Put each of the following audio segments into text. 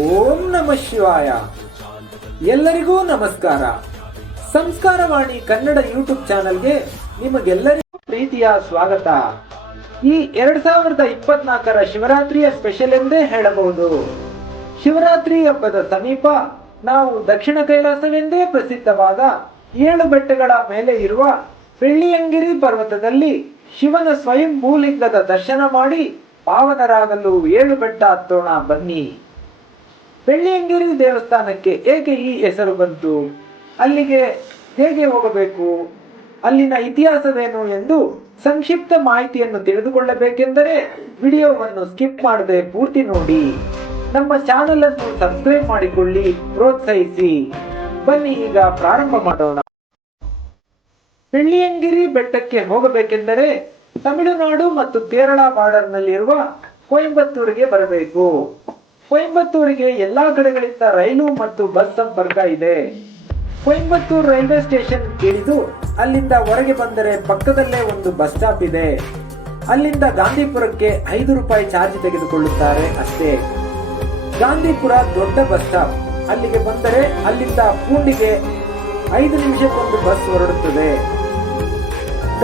ಓಂ ನಮಃ ಶಿವಾಯ. ಎಲ್ಲರಿಗೂ ನಮಸ್ಕಾರ. ಸಂಸ್ಕಾರವಾಣಿ ಕನ್ನಡ ಯೂಟ್ಯೂಬ್ ಚಾನೆಲ್ಗೆ ನಿಮಗೆಲ್ಲರಿಗೂ ಪ್ರೀತಿಯ ಸ್ವಾಗತ. ಈ 2024ರ ಶಿವರಾತ್ರಿಯ ಸ್ಪೆಷಲ್ ಎಂದೇ ಹೇಳಬಹುದು. ಶಿವರಾತ್ರಿ ಹಬ್ಬದ ಸಮೀಪ ನಾವು ದಕ್ಷಿಣ ಕೈಲಾಸವೆಂದೇ ಪ್ರಸಿದ್ಧವಾದ 7 ಬೆಟ್ಟಗಳ ಮೇಲೆ ಇರುವ ಬೆಳ್ಳಿಯಂಗಿರಿ ಪರ್ವತದಲ್ಲಿ ಶಿವನ ಸ್ವಯಂ ಭೂಲಿಂಗದ ದರ್ಶನ ಮಾಡಿ ಪಾವನರಾಗಲು 7 ಬೆಟ್ಟ ಹತ್ತೋಣ ಬನ್ನಿ. ಬೆಳ್ಳಿಯಂಗಿರಿ ದೇವಸ್ಥಾನಕ್ಕೆ ಏಕೆ ಈ ಹೆಸರು ಬಂತು, ಅಲ್ಲಿಗೆ ಹೇಗೆ ಹೋಗಬೇಕು, ಅಲ್ಲಿನ ಇತಿಹಾಸವೇನು ಎಂದು ಸಂಕ್ಷಿಪ್ತ ಮಾಹಿತಿಯನ್ನು ತಿಳಿದುಕೊಳ್ಳಬೇಕೆಂದರೆ ವಿಡಿಯೋವನ್ನು ಸ್ಕಿಪ್ ಮಾಡದೆ ಪೂರ್ತಿ ನೋಡಿ. ನಮ್ಮ ಚಾನೆಲ್ ಅನ್ನು ಸಬ್ಸ್ಕ್ರೈಬ್ ಮಾಡಿಕೊಳ್ಳಿ, ಪ್ರೋತ್ಸಾಹಿಸಿ. ಬನ್ನಿ ಈಗ ಪ್ರಾರಂಭ ಮಾಡೋಣ. ಬೆಳ್ಳಿಯಂಗಿರಿ ಬೆಟ್ಟಕ್ಕೆ ಹೋಗಬೇಕೆಂದರೆ ತಮಿಳುನಾಡು ಮತ್ತು ಕೇರಳ ಬಾರ್ಡರ್ ನಲ್ಲಿರುವ ಕೊಯಂಬತ್ತೂರಿಗೆ ಬರಬೇಕು. ಕೊಯಂಬತ್ತೂರಿಗೆ ಎಲ್ಲಾ ಕಡೆಗಳಿಂದ ರೈಲು ಮತ್ತು ಬಸ್ ಸಂಪರ್ಕ ಇದೆ. ಕೊಯಂಬತ್ತೂರು ರೈಲ್ವೆ ಸ್ಟೇಷನ್ ಇಳಿದು ಅಲ್ಲಿಂದ ಹೊರಗೆ ಬಂದರೆ ಪಕ್ಕದಲ್ಲೇ ಒಂದು ಬಸ್ ಸ್ಟಾಪ್ ಇದೆ. ಅಲ್ಲಿಂದ ಗಾಂಧಿಪುರಕ್ಕೆ 5 ರೂಪಾಯಿ ಚಾರ್ಜ್ ತೆಗೆದುಕೊಳ್ಳುತ್ತಾರೆ ಅಷ್ಟೇ. ಗಾಂಧಿಪುರ ದೊಡ್ಡ ಬಸ್ ಸ್ಟಾಪ್. ಅಲ್ಲಿಗೆ ಬಂದರೆ ಅಲ್ಲಿಂದ ಪೂಂಡಿಗೆ 5 ನಿಮಿಷಕ್ಕೊಂದು ಬಸ್ ಹೊರಡುತ್ತದೆ.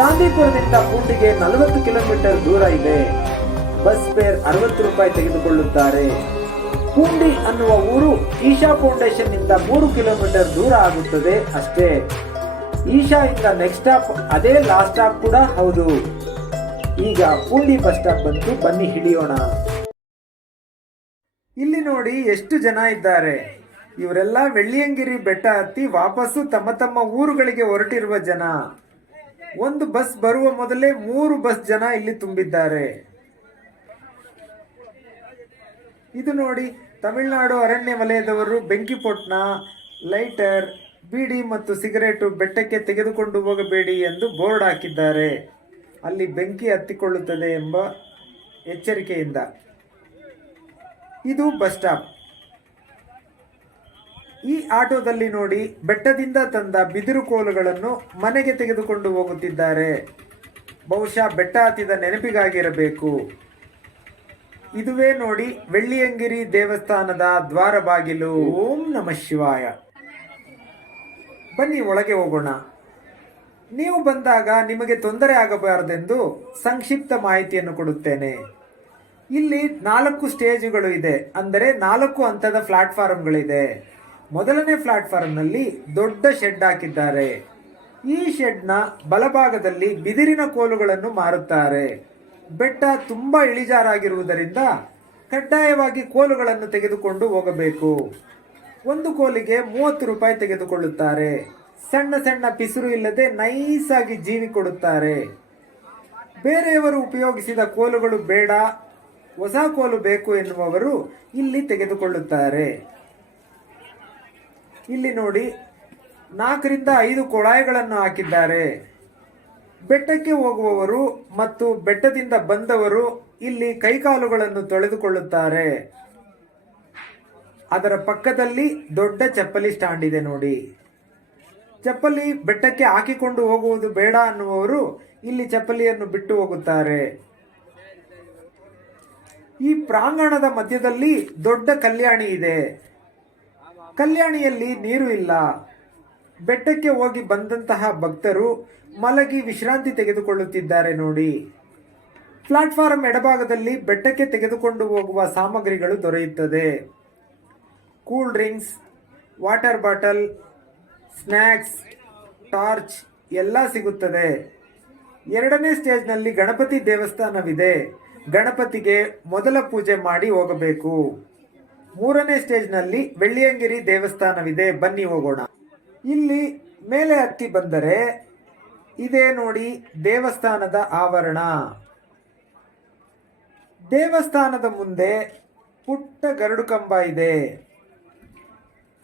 ಗಾಂಧಿಪುರದಿಂದ ಪೂಂಡಿಗೆ 40 ಕಿಲೋಮೀಟರ್ ದೂರ ಇದೆ. ಬಸ್ ಫೇರ್ 60 ರೂಪಾಯಿ ತೆಗೆದುಕೊಳ್ಳುತ್ತಾರೆ. ಪೂಂಡಿ ಅನ್ನುವ ಊರು ಈಶಾ ಫೌಂಡೇಶನ್ ನಿಂದ 3 ಕಿಲೋಮೀಟರ್ ದೂರ ಆಗುತ್ತದೆ ಅಷ್ಟೇ. ಈಶಾ ಇಂದ ನೆಕ್ಸ್ಟ್ ಸ್ಟಾಪ್ ಅದೇ ಲಾಸ್ಟ್ ಸ್ಟಾಪ್ ಕೂಡ ಹೌದು. ಈಗ ಪೂಂಡಿ ಬಸ್ ಸ್ಟಾಪ್ ಬಂತು, ಬನ್ನಿ ಹಿಡಿಯೋಣ. ಇಲ್ಲಿ ನೋಡಿ ಎಷ್ಟು ಜನ ಇದ್ದಾರೆ. ಇವರೆಲ್ಲ ಬೆಳ್ಳಿಯಂಗಿರಿ ಬೆಟ್ಟ ಹತ್ತಿ ವಾಪಸ್ಸು ತಮ್ಮ ತಮ್ಮ ಊರುಗಳಿಗೆ ಹೊರಟಿರುವ ಜನ. ಒಂದು ಬಸ್ ಬರುವ ಮೊದಲೇ 3 ಬಸ್ ಜನ ಇಲ್ಲಿ ತುಂಬಿದ್ದಾರೆ. ಇದು ನೋಡಿ, ತಮಿಳುನಾಡು ಅರಣ್ಯ ವಲಯದವರು ಬೆಂಕಿಪೊಟ್ನ, ಲೈಟರ್, ಬೀಡಿ ಮತ್ತು ಸಿಗರೇಟು ಬೆಟ್ಟಕ್ಕೆ ತೆಗೆದುಕೊಂಡು ಹೋಗಬೇಡಿ ಎಂದು ಬೋರ್ಡ್ ಹಾಕಿದ್ದಾರೆ. ಅಲ್ಲಿ ಬೆಂಕಿ ಹತ್ತಿಕೊಳ್ಳುತ್ತದೆ ಎಂಬ ಎಚ್ಚರಿಕೆಯಿಂದ. ಇದು ಬಸ್ ಸ್ಟಾಪ್. ಈ ಆಟೋದಲ್ಲಿ ನೋಡಿ, ಬೆಟ್ಟದಿಂದ ತಂದ ಬಿದಿರು ಕೋಲುಗಳನ್ನು ಮನೆಗೆ ತೆಗೆದುಕೊಂಡು ಹೋಗುತ್ತಿದ್ದಾರೆ. ಬಹುಶಃ ಬೆಟ್ಟ ಹತ್ತಿದ ನೆನಪಿಗಾಗಿರಬೇಕು. ಇದುವೇ ನೋಡಿ ಬೆಳ್ಳಿಯಂಗಿರಿ ದೇವಸ್ಥಾನದ ದ್ವಾರ ಬಾಗಿಲು. ಓಂ ನಮಃ ಶಿವಾಯ. ಬನ್ನಿ ಒಳಗೆ ಹೋಗೋಣ. ನೀವು ಬಂದಾಗ ನಿಮಗೆ ತೊಂದರೆ ಆಗಬಾರದೆಂದು ಸಂಕ್ಷಿಪ್ತ ಮಾಹಿತಿಯನ್ನು ಕೊಡುತ್ತೇನೆ. ಇಲ್ಲಿ 4 ಸ್ಟೇಜುಗಳು ಇದೆ, ಅಂದರೆ 4 ಹಂತದ ಪ್ಲಾಟ್ಫಾರ್ಮ್ಗಳಿದೆ. ಮೊದಲನೇ ಪ್ಲಾಟ್ಫಾರ್ಮ್ನಲ್ಲಿ ದೊಡ್ಡ ಶೆಡ್ ಹಾಕಿದ್ದಾರೆ. ಈ ಶೆಡ್ನ ಬಲಭಾಗದಲ್ಲಿ ಬಿದಿರಿನ ಕೋಲುಗಳನ್ನು ಮಾರುತ್ತಾರೆ. ಬೆಟ್ಟ ತುಂಬಾ ಇಳಿಜಾರಾಗಿರುವುದರಿಂದ ಕಡ್ಡಾಯವಾಗಿ ಕೋಲುಗಳನ್ನು ತೆಗೆದುಕೊಂಡು ಹೋಗಬೇಕು. ಒಂದು ಕೋಲಿಗೆ 30 ರೂಪಾಯಿ ತೆಗೆದುಕೊಳ್ಳುತ್ತಾರೆ. ಸಣ್ಣ ಸಣ್ಣ ಪಿಸುರು ಇಲ್ಲದೆ ನೈಸ್ ಆಗಿ ಜೀವಿ ಕೊಡುತ್ತಾರೆ. ಬೇರೆಯವರು ಉಪಯೋಗಿಸಿದ ಕೋಲುಗಳು ಬೇಡ, ಹೊಸ ಕೋಲು ಬೇಕು ಎನ್ನುವವರು ಇಲ್ಲಿ ತೆಗೆದುಕೊಳ್ಳುತ್ತಾರೆ. ಇಲ್ಲಿ ನೋಡಿ, 4 ರಿಂದ 5 ಕೊಳಾಯಿಗಳನ್ನು ಹಾಕಿದ್ದಾರೆ. ಬೆಟ್ಟಕ್ಕೆ ಹೋಗುವವರು ಮತ್ತು ಬೆಟ್ಟದಿಂದ ಬಂದವರು ಇಲ್ಲಿ ಕೈಕಾಲುಗಳನ್ನು ತೊಳೆದುಕೊಳ್ಳುತ್ತಾರೆ. ಅದರ ಪಕ್ಕದಲ್ಲಿ ದೊಡ್ಡ ಚಪ್ಪಲಿ ಸ್ಟ್ಯಾಂಡ್ ಇದೆ ನೋಡಿ. ಚಪ್ಪಲಿ ಬೆಟ್ಟಕ್ಕೆ ಹಾಕಿಕೊಂಡು ಹೋಗುವುದು ಬೇಡ ಅನ್ನುವವರು ಇಲ್ಲಿ ಚಪ್ಪಲಿಯನ್ನು ಬಿಟ್ಟು ಹೋಗುತ್ತಾರೆ. ಈ ಪ್ರಾಂಗಣದ ಮಧ್ಯದಲ್ಲಿ ದೊಡ್ಡ ಕಲ್ಯಾಣಿ ಇದೆ. ಕಲ್ಯಾಣಿಯಲ್ಲಿ ನೀರು ಇಲ್ಲ. ಬೆಟ್ಟಕ್ಕೆ ಹೋಗಿ ಬಂದಂತಹ ಭಕ್ತರು ಮಲಗಿ ವಿಶ್ರಾಂತಿ ತೆಗೆದುಕೊಳ್ಳುತ್ತಿದ್ದಾರೆ ನೋಡಿ. ಪ್ಲಾಟ್ಫಾರ್ಮ್ ಎಡಭಾಗದಲ್ಲಿ ಬೆಟ್ಟಕ್ಕೆ ತೆಗೆದುಕೊಂಡು ಹೋಗುವ ಸಾಮಗ್ರಿಗಳು ದೊರೆಯುತ್ತದೆ. Cool drinks, water bottle, snacks, torch ಎಲ್ಲ ಸಿಗುತ್ತದೆ. 2ನೇ ಸ್ಟೇಜ್ನಲ್ಲಿ ಗಣಪತಿ ದೇವಸ್ಥಾನವಿದೆ. ಗಣಪತಿಗೆ ಮೊದಲ ಪೂಜೆ ಮಾಡಿ ಹೋಗಬೇಕು. 3ನೇ ಸ್ಟೇಜ್ನಲ್ಲಿ ಬೆಳ್ಳಿಯಂಗಿರಿ ದೇವಸ್ಥಾನವಿದೆ. ಬನ್ನಿ ಹೋಗೋಣ. ಇಲ್ಲಿ ಮೇಲೆ ಹತ್ತಿ ಬಂದರೆ ಇದೇ ನೋಡಿ ದೇವಸ್ಥಾನದ ಆವರಣ. ದೇವಸ್ಥಾನದ ಮುಂದೆ ಪುಟ್ಟ ಗರುಡು ಕಂಬ ಇದೆ.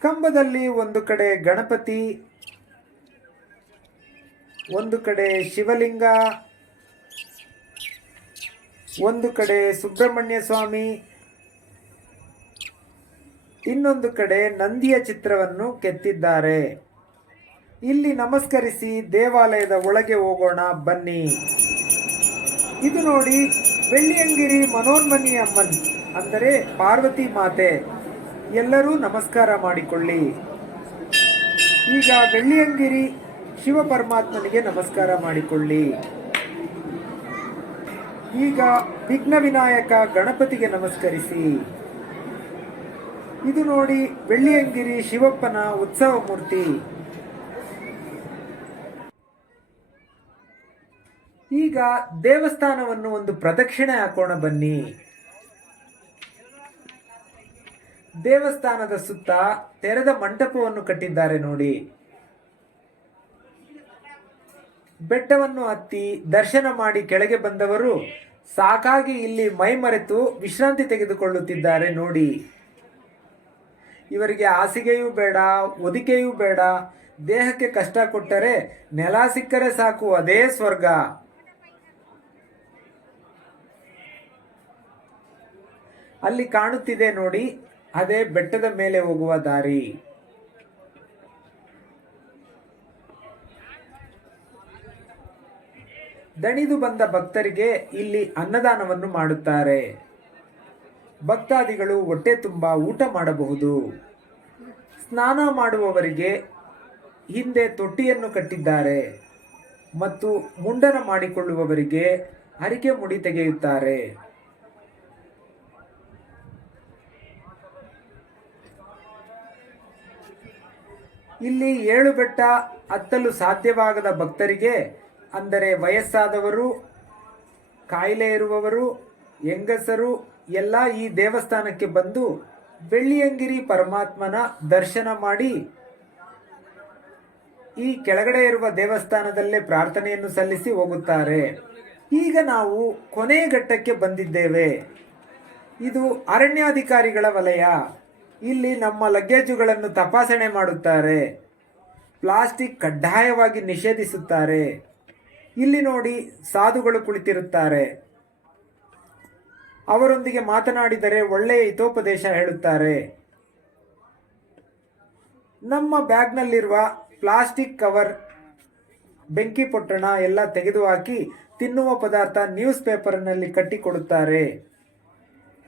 ಕಂಬದಲ್ಲಿ ಒಂದು ಕಡೆ ಗಣಪತಿ, ಒಂದು ಕಡೆ ಶಿವಲಿಂಗ, ಒಂದು ಕಡೆ ಸುಬ್ರಹ್ಮಣ್ಯ ಸ್ವಾಮಿ, ಇನ್ನೊಂದು ಕಡೆ ನಂದಿಯ ಚಿತ್ರವನ್ನು ಕೆತ್ತಿದ್ದಾರೆ. ಇಲ್ಲಿ ನಮಸ್ಕರಿಸಿ ದೇವಾಲಯದ ಒಳಗೆ ಹೋಗೋಣ ಬನ್ನಿ. ಇದು ನೋಡಿ ಬೆಳ್ಳಿಯಂಗಿರಿ ಮನೋನ್ಮನಿ ಅಮ್ಮನ್ ಅಂದರೆ ಪಾರ್ವತಿ ಮಾತೆ. ಎಲ್ಲರೂ ನಮಸ್ಕಾರ ಮಾಡಿಕೊಳ್ಳಿ. ಈಗ ಬೆಳ್ಳಿಯಂಗಿರಿ ಶಿವ ಪರಮಾತ್ಮನಿಗೆ ನಮಸ್ಕಾರ ಮಾಡಿಕೊಳ್ಳಿ. ಈಗ ವಿಘ್ನ ವಿನಾಯಕ ಗಣಪತಿಗೆ ನಮಸ್ಕರಿಸಿ. ಇದು ನೋಡಿ ಬೆಳ್ಳಿಯಂಗಿರಿ ಶಿವಪ್ಪನ ಉತ್ಸವ ಮೂರ್ತಿ. ಈಗ ದೇವಸ್ಥಾನವನ್ನು ಒಂದು ಪ್ರದಕ್ಷಿಣೆ ಹಾಕೋಣ ಬನ್ನಿ. ದೇವಸ್ಥಾನದ ಸುತ್ತ ತೆರೆದ ಮಂಟಪವನ್ನು ಕಟ್ಟಿದ್ದಾರೆ ನೋಡಿ. ಬೆಟ್ಟವನ್ನು ಹತ್ತಿ ದರ್ಶನ ಮಾಡಿ ಕೆಳಗೆ ಬಂದವರು ಸಾಕಾಗಿ ಇಲ್ಲಿ ಮೈ ಮರೆತು ವಿಶ್ರಾಂತಿ ತೆಗೆದುಕೊಳ್ಳುತ್ತಿದ್ದಾರೆ ನೋಡಿ. ಇವರಿಗೆ ಹಾಸಿಗೆಯೂ ಬೇಡ, ಹೊದಿಕೆಯೂ ಬೇಡ. ದೇಹಕ್ಕೆ ಕಷ್ಟ ಕೊಟ್ಟರೆ ನೆಲ ಸಿಕ್ಕರೆ ಸಾಕು, ಅದೇ ಸ್ವರ್ಗ. ಅಲ್ಲಿ ಕಾಣುತ್ತಿದೆ ನೋಡಿ, ಅದೇ ಬೆಟ್ಟದ ಮೇಲೆ ಹೋಗುವ ದಾರಿ. ದಣಿದು ಬಂದ ಭಕ್ತರಿಗೆ ಇಲ್ಲಿ ಅನ್ನದಾನವನ್ನು ಮಾಡುತ್ತಾರೆ. ಭಕ್ತಾದಿಗಳು ಹೊಟ್ಟೆ ತುಂಬ ಊಟ ಮಾಡಬಹುದು. ಸ್ನಾನ ಮಾಡುವವರಿಗೆ ಹಿಂದೆ ತೊಟ್ಟಿಯನ್ನು ಕಟ್ಟಿದ್ದಾರೆ ಮತ್ತು ಮುಂಡನ ಮಾಡಿಕೊಳ್ಳುವವರಿಗೆ ಹರಿಕೆ ಮುಡಿ ತೆಗೆಯುತ್ತಾರೆ. ಇಲ್ಲಿ 7 ಬೆಟ್ಟ ಹತ್ತಲು ಸಾಧ್ಯವಾಗದ ಭಕ್ತರಿಗೆ, ಅಂದರೆ ವಯಸ್ಸಾದವರು, ಕಾಯಿಲೆ ಇರುವವರು, ಹೆಂಗಸರು ಎಲ್ಲ ಈ ದೇವಸ್ಥಾನಕ್ಕೆ ಬಂದು ಬೆಳ್ಳಿಯಂಗಿರಿ ಪರಮಾತ್ಮನ ದರ್ಶನ ಮಾಡಿ ಈ ಕೆಳಗಡೆ ಇರುವ ದೇವಸ್ಥಾನದಲ್ಲೇ ಪ್ರಾರ್ಥನೆಯನ್ನು ಸಲ್ಲಿಸಿ ಹೋಗುತ್ತಾರೆ. ಈಗ ನಾವು ಕೊನೆಯ ಘಟ್ಟಕ್ಕೆ ಬಂದಿದ್ದೇವೆ. ಇದು ಅರಣ್ಯಾಧಿಕಾರಿಗಳ ವಲಯ. ಇಲ್ಲಿ ನಮ್ಮ ಲಗೇಜುಗಳನ್ನು ತಪಾಸಣೆ ಮಾಡುತ್ತಾರೆ. ಪ್ಲಾಸ್ಟಿಕ್ ಕಡ್ಡಾಯವಾಗಿ ನಿಷೇಧಿಸುತ್ತಾರೆ. ಇಲ್ಲಿ ನೋಡಿ, ಸಾಧುಗಳು ಕುಳಿತಿರುತ್ತಾರೆ. ಅವರೊಂದಿಗೆ ಮಾತನಾಡಿದರೆ ಒಳ್ಳೆಯ ಹಿತೋಪದೇಶ ಹೇಳುತ್ತಾರೆ. ನಮ್ಮ ಬ್ಯಾಗ್ನಲ್ಲಿರುವ ಪ್ಲಾಸ್ಟಿಕ್ ಕವರ್, ಬೆಂಕಿ ಪೊಟ್ಟಣ ಎಲ್ಲ ತೆಗೆದುಹಾಕಿ ತಿನ್ನುವ ಪದಾರ್ಥ ನ್ಯೂಸ್ ಪೇಪರ್ನಲ್ಲಿ ಕಟ್ಟಿಕೊಡುತ್ತಾರೆ.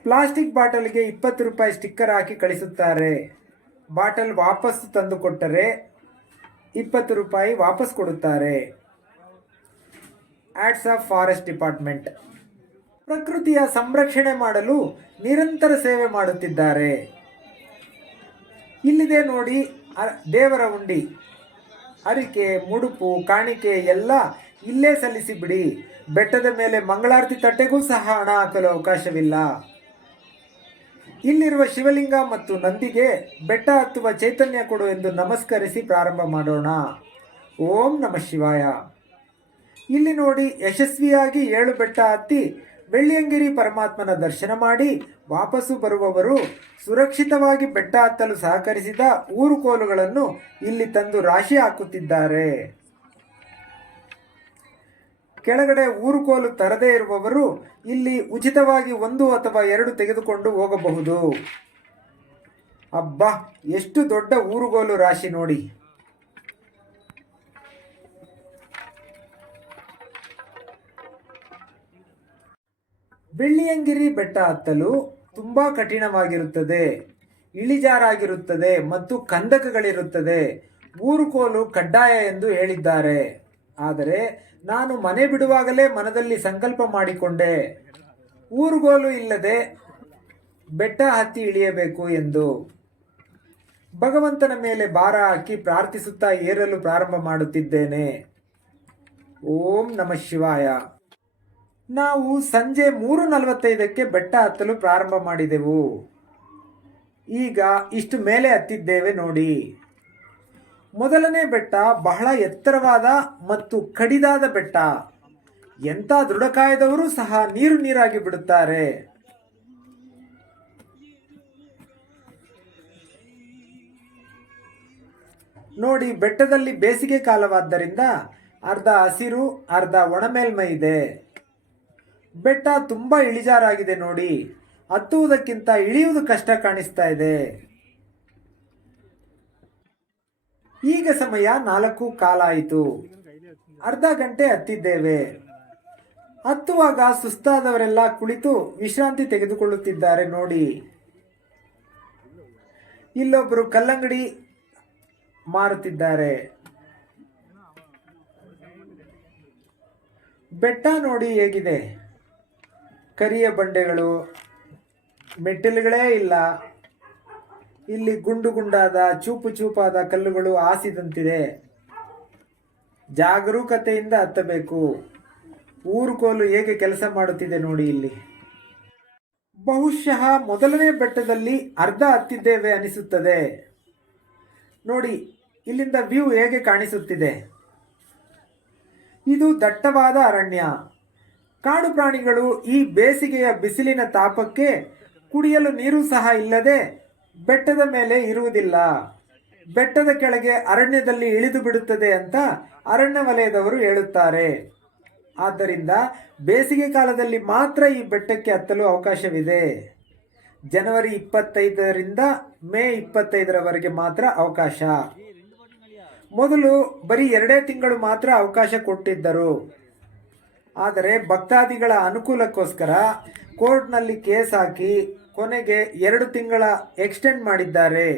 ಪ್ಲಾಸ್ಟಿಕ್ ಬಾಟಲ್ಗೆ 20 ರೂಪಾಯಿ ಸ್ಟಿಕ್ಕರ್ ಹಾಕಿ ಕಳಿಸುತ್ತಾರೆ. ಬಾಟಲ್ ವಾಪಸ್ ತಂದು ಕೊಟ್ಟರೆ 20 ರೂಪಾಯಿ ವಾಪಸ್ ಕೊಡುತ್ತಾರೆ. Ads of forest department. ಪ್ರಕೃತಿಯ ಸಂರಕ್ಷಣೆ ಮಾಡಲು ನಿರಂತರ ಸೇವೆ ಮಾಡುತ್ತಿದ್ದಾರೆ. ಇಲ್ಲಿದೆ ನೋಡಿ ದೇವರ ಉಂಡಿ. ಹರಿಕೆ, ಮುಡುಪು, ಕಾಣಿಕೆ ಎಲ್ಲ ಇಲ್ಲೇ ಸಲ್ಲಿಸಿ ಬಿಡಿ. ಬೆಟ್ಟದ ಮೇಲೆ ಮಂಗಳಾರತಿ ತಟ್ಟೆಗೂ ಸಹ ಹಣ ಹಾಕಲು ಅವಕಾಶವಿಲ್ಲ. ಇಲ್ಲಿರುವ ಶಿವಲಿಂಗ ಮತ್ತು ನಂದಿಗೆ ಬೆಟ್ಟ ಹತ್ತುವ ಚೈತನ್ಯ ಕೊಡು ಎಂದು ನಮಸ್ಕರಿಸಿ ಪ್ರಾರಂಭ ಮಾಡೋಣ. ಓಂ ನಮಃ ಶಿವಾಯ. ಇಲ್ಲಿ ನೋಡಿ, ಯಶಸ್ವಿಯಾಗಿ 7 ಬೆಟ್ಟ ಹತ್ತಿ ಬೆಳ್ಳಿಯಂಗಿರಿ ಪರಮಾತ್ಮನ ದರ್ಶನ ಮಾಡಿ ವಾಪಸ್ಸು ಬರುವವರು ಸುರಕ್ಷಿತವಾಗಿ ಬೆಟ್ಟ ಹತ್ತಲು ಸಹಕರಿಸಿದ ಊರುಕೋಲುಗಳನ್ನು ಇಲ್ಲಿ ತಂದು ರಾಶಿ ಹಾಕುತ್ತಿದ್ದಾರೆ. ಕೆಳಗಡೆ ಊರುಕೋಲು ತರದೇ ಇರುವವರು ಇಲ್ಲಿ ಉಚಿತವಾಗಿ 1 ಅಥವಾ 2 ತೆಗೆದುಕೊಂಡು ಹೋಗಬಹುದು. ಅಬ್ಬಾ, ಎಷ್ಟು ದೊಡ್ಡ ಊರುಗೋಲು ರಾಶಿ ನೋಡಿ. ಬೆಳ್ಳಿಯಂಗಿರಿ ಬೆಟ್ಟ ಹತ್ತಲು ತುಂಬಾ ಕಠಿಣವಾಗಿರುತ್ತದೆ, ಇಳಿಜಾರಾಗಿರುತ್ತದೆ ಮತ್ತು ಕಂದಕಗಳಿರುತ್ತದೆ. ಊರುಕೋಲು ಕಡ್ಡಾಯ ಎಂದು ಹೇಳಿದ್ದಾರೆ. ಆದರೆ ನಾನು ಮನೆ ಬಿಡುವಾಗಲೇ ಮನದಲ್ಲಿ ಸಂಕಲ್ಪ ಮಾಡಿಕೊಂಡೆ, ಊರುಗೋಲು ಇಲ್ಲದೆ ಬೆಟ್ಟ ಹತ್ತಿ ಇಳಿಯಬೇಕು ಎಂದು. ಭಗವಂತನ ಮೇಲೆ ಭಾರ ಹಾಕಿ ಪ್ರಾರ್ಥಿಸುತ್ತಾ ಏರಲು ಪ್ರಾರಂಭ ಮಾಡುತ್ತಿದ್ದೇನೆ. ಓಂ ನಮಃ ಶಿವಾಯ. ನಾವು ಸಂಜೆ 3:45ಕ್ಕೆ ಬೆಟ್ಟ ಹತ್ತಲು ಪ್ರಾರಂಭ ಮಾಡಿದೆವು. ಈಗ ಇಷ್ಟು ಮೇಲೆ ಹತ್ತಿದ್ದೇವೆ ನೋಡಿ. ಮೊದಲನೇ ಬೆಟ್ಟ ಬಹಳ ಎತ್ತರವಾದ ಮತ್ತು ಕಡಿದಾದ ಬೆಟ್ಟ. ಎಂಥ ದೃಢಕಾಯದವರು ಸಹ ನೀರಾಗಿ ಬಿಡುತ್ತಾರೆ. ನೋಡಿ, ಬೆಟ್ಟದಲ್ಲಿ ಬೇಸಿಗೆ ಕಾಲವಾದ್ದರಿಂದ ಅರ್ಧ ಹಸಿರು, ಅರ್ಧ ಒಣಮೇಲ್ಮೈ ಇದೆ. ಬೆಟ್ಟ ತುಂಬಾ ಇಳಿಜಾರಾಗಿದೆ ನೋಡಿ. ಹತ್ತುವುದಕ್ಕಿಂತ ಇಳಿಯುವುದು ಕಷ್ಟ ಕಾಣಿಸ್ತಾ ಇದೆ. ಈಗ ಸಮಯ 4:15 ಆಯಿತು. ಅರ್ಧ ಗಂಟೆ ಹತ್ತಿದ್ದೇವೆ. ಹತ್ತುವಾಗ ಸುಸ್ತಾದವರೆಲ್ಲ ಕುಳಿತು ವಿಶ್ರಾಂತಿ ತೆಗೆದುಕೊಳ್ಳುತ್ತಿದ್ದಾರೆ ನೋಡಿ. ಇಲ್ಲೊಬ್ರು ಕಲ್ಲಂಗಡಿ ಮಾರುತ್ತಿದ್ದಾರೆ. ಬೆಟ್ಟ ನೋಡಿ ಹೇಗಿದೆ, ಕರಿಯ ಬಂಡೆಗಳು, ಮೆಟ್ಟಿಲುಗಳೇ ಇಲ್ಲ. ಇಲ್ಲಿ ಗುಂಡು ಗುಂಡಾದ ಚೂಪು ಚೂಪಾದ ಕಲ್ಲುಗಳು ಹಾಸಿದಂತಿದೆ. ಜಾಗರೂಕತೆಯಿಂದ ಹತ್ತಬೇಕು. ಊರುಕೋಲು ಹೇಗೆ ಕೆಲಸ ಮಾಡುತ್ತಿದೆ ನೋಡಿ ಇಲ್ಲಿ. ಬಹುಶಃ ಮೊದಲನೇ ಬೆಟ್ಟದಲ್ಲಿ ಅರ್ಧ ಹತ್ತಿದ್ದೇವೆ ಅನಿಸುತ್ತದೆ. ನೋಡಿ ಇಲ್ಲಿಂದ ವ್ಯೂ ಹೇಗೆ ಕಾಣಿಸುತ್ತಿದೆ. ಇದು ದಟ್ಟವಾದ ಅರಣ್ಯ. ಕಾಡು ಪ್ರಾಣಿಗಳು ಈ ಬೇಸಿಗೆಯ ಬಿಸಿಲಿನ ತಾಪಕ್ಕೆ ಕುಡಿಯಲು ನೀರು ಸಹ ಇಲ್ಲದೆ ಬೆಟ್ಟದ ಮೇಲೆ ಇರುವುದಿಲ್ಲ. ಬೆಟ್ಟದ ಕೆಳಗೆ ಅರಣ್ಯದಲ್ಲಿ ಇಳಿದು ಬಿಡುತ್ತದೆ ಅಂತ ಅರಣ್ಯ ವಲಯದವರು ಹೇಳುತ್ತಾರೆ. ಆದ್ದರಿಂದ ಬೇಸಿಗೆ ಕಾಲದಲ್ಲಿ ಮಾತ್ರ ಈ ಬೆಟ್ಟಕ್ಕೆ ಹತ್ತಲು ಅವಕಾಶವಿದೆ. ಜನವರಿ 25ರಿಂದ ಮೇ 25ರವರೆಗೆ ಮಾತ್ರ ಅವಕಾಶ. ಮೊದಲು ಬರೀ 2 ತಿಂಗಳು ಮಾತ್ರ ಅವಕಾಶ ಕೊಟ್ಟಿದ್ದರು. ಆದರೆ ಭಕ್ತಾದಿಗಳ ಅನುಕೂಲಕ್ಕೋಸ್ಕರ ಕೋರ್ಟ್ನಲ್ಲಿ ಕೇಸ್ ಹಾಕಿ ಕೊನೆಗೆ 2 ತಿಂಗಳ ಎಕ್ಸ್ಟೆಂಡ್ ಮಾಡಿದ್ದಾರೆ.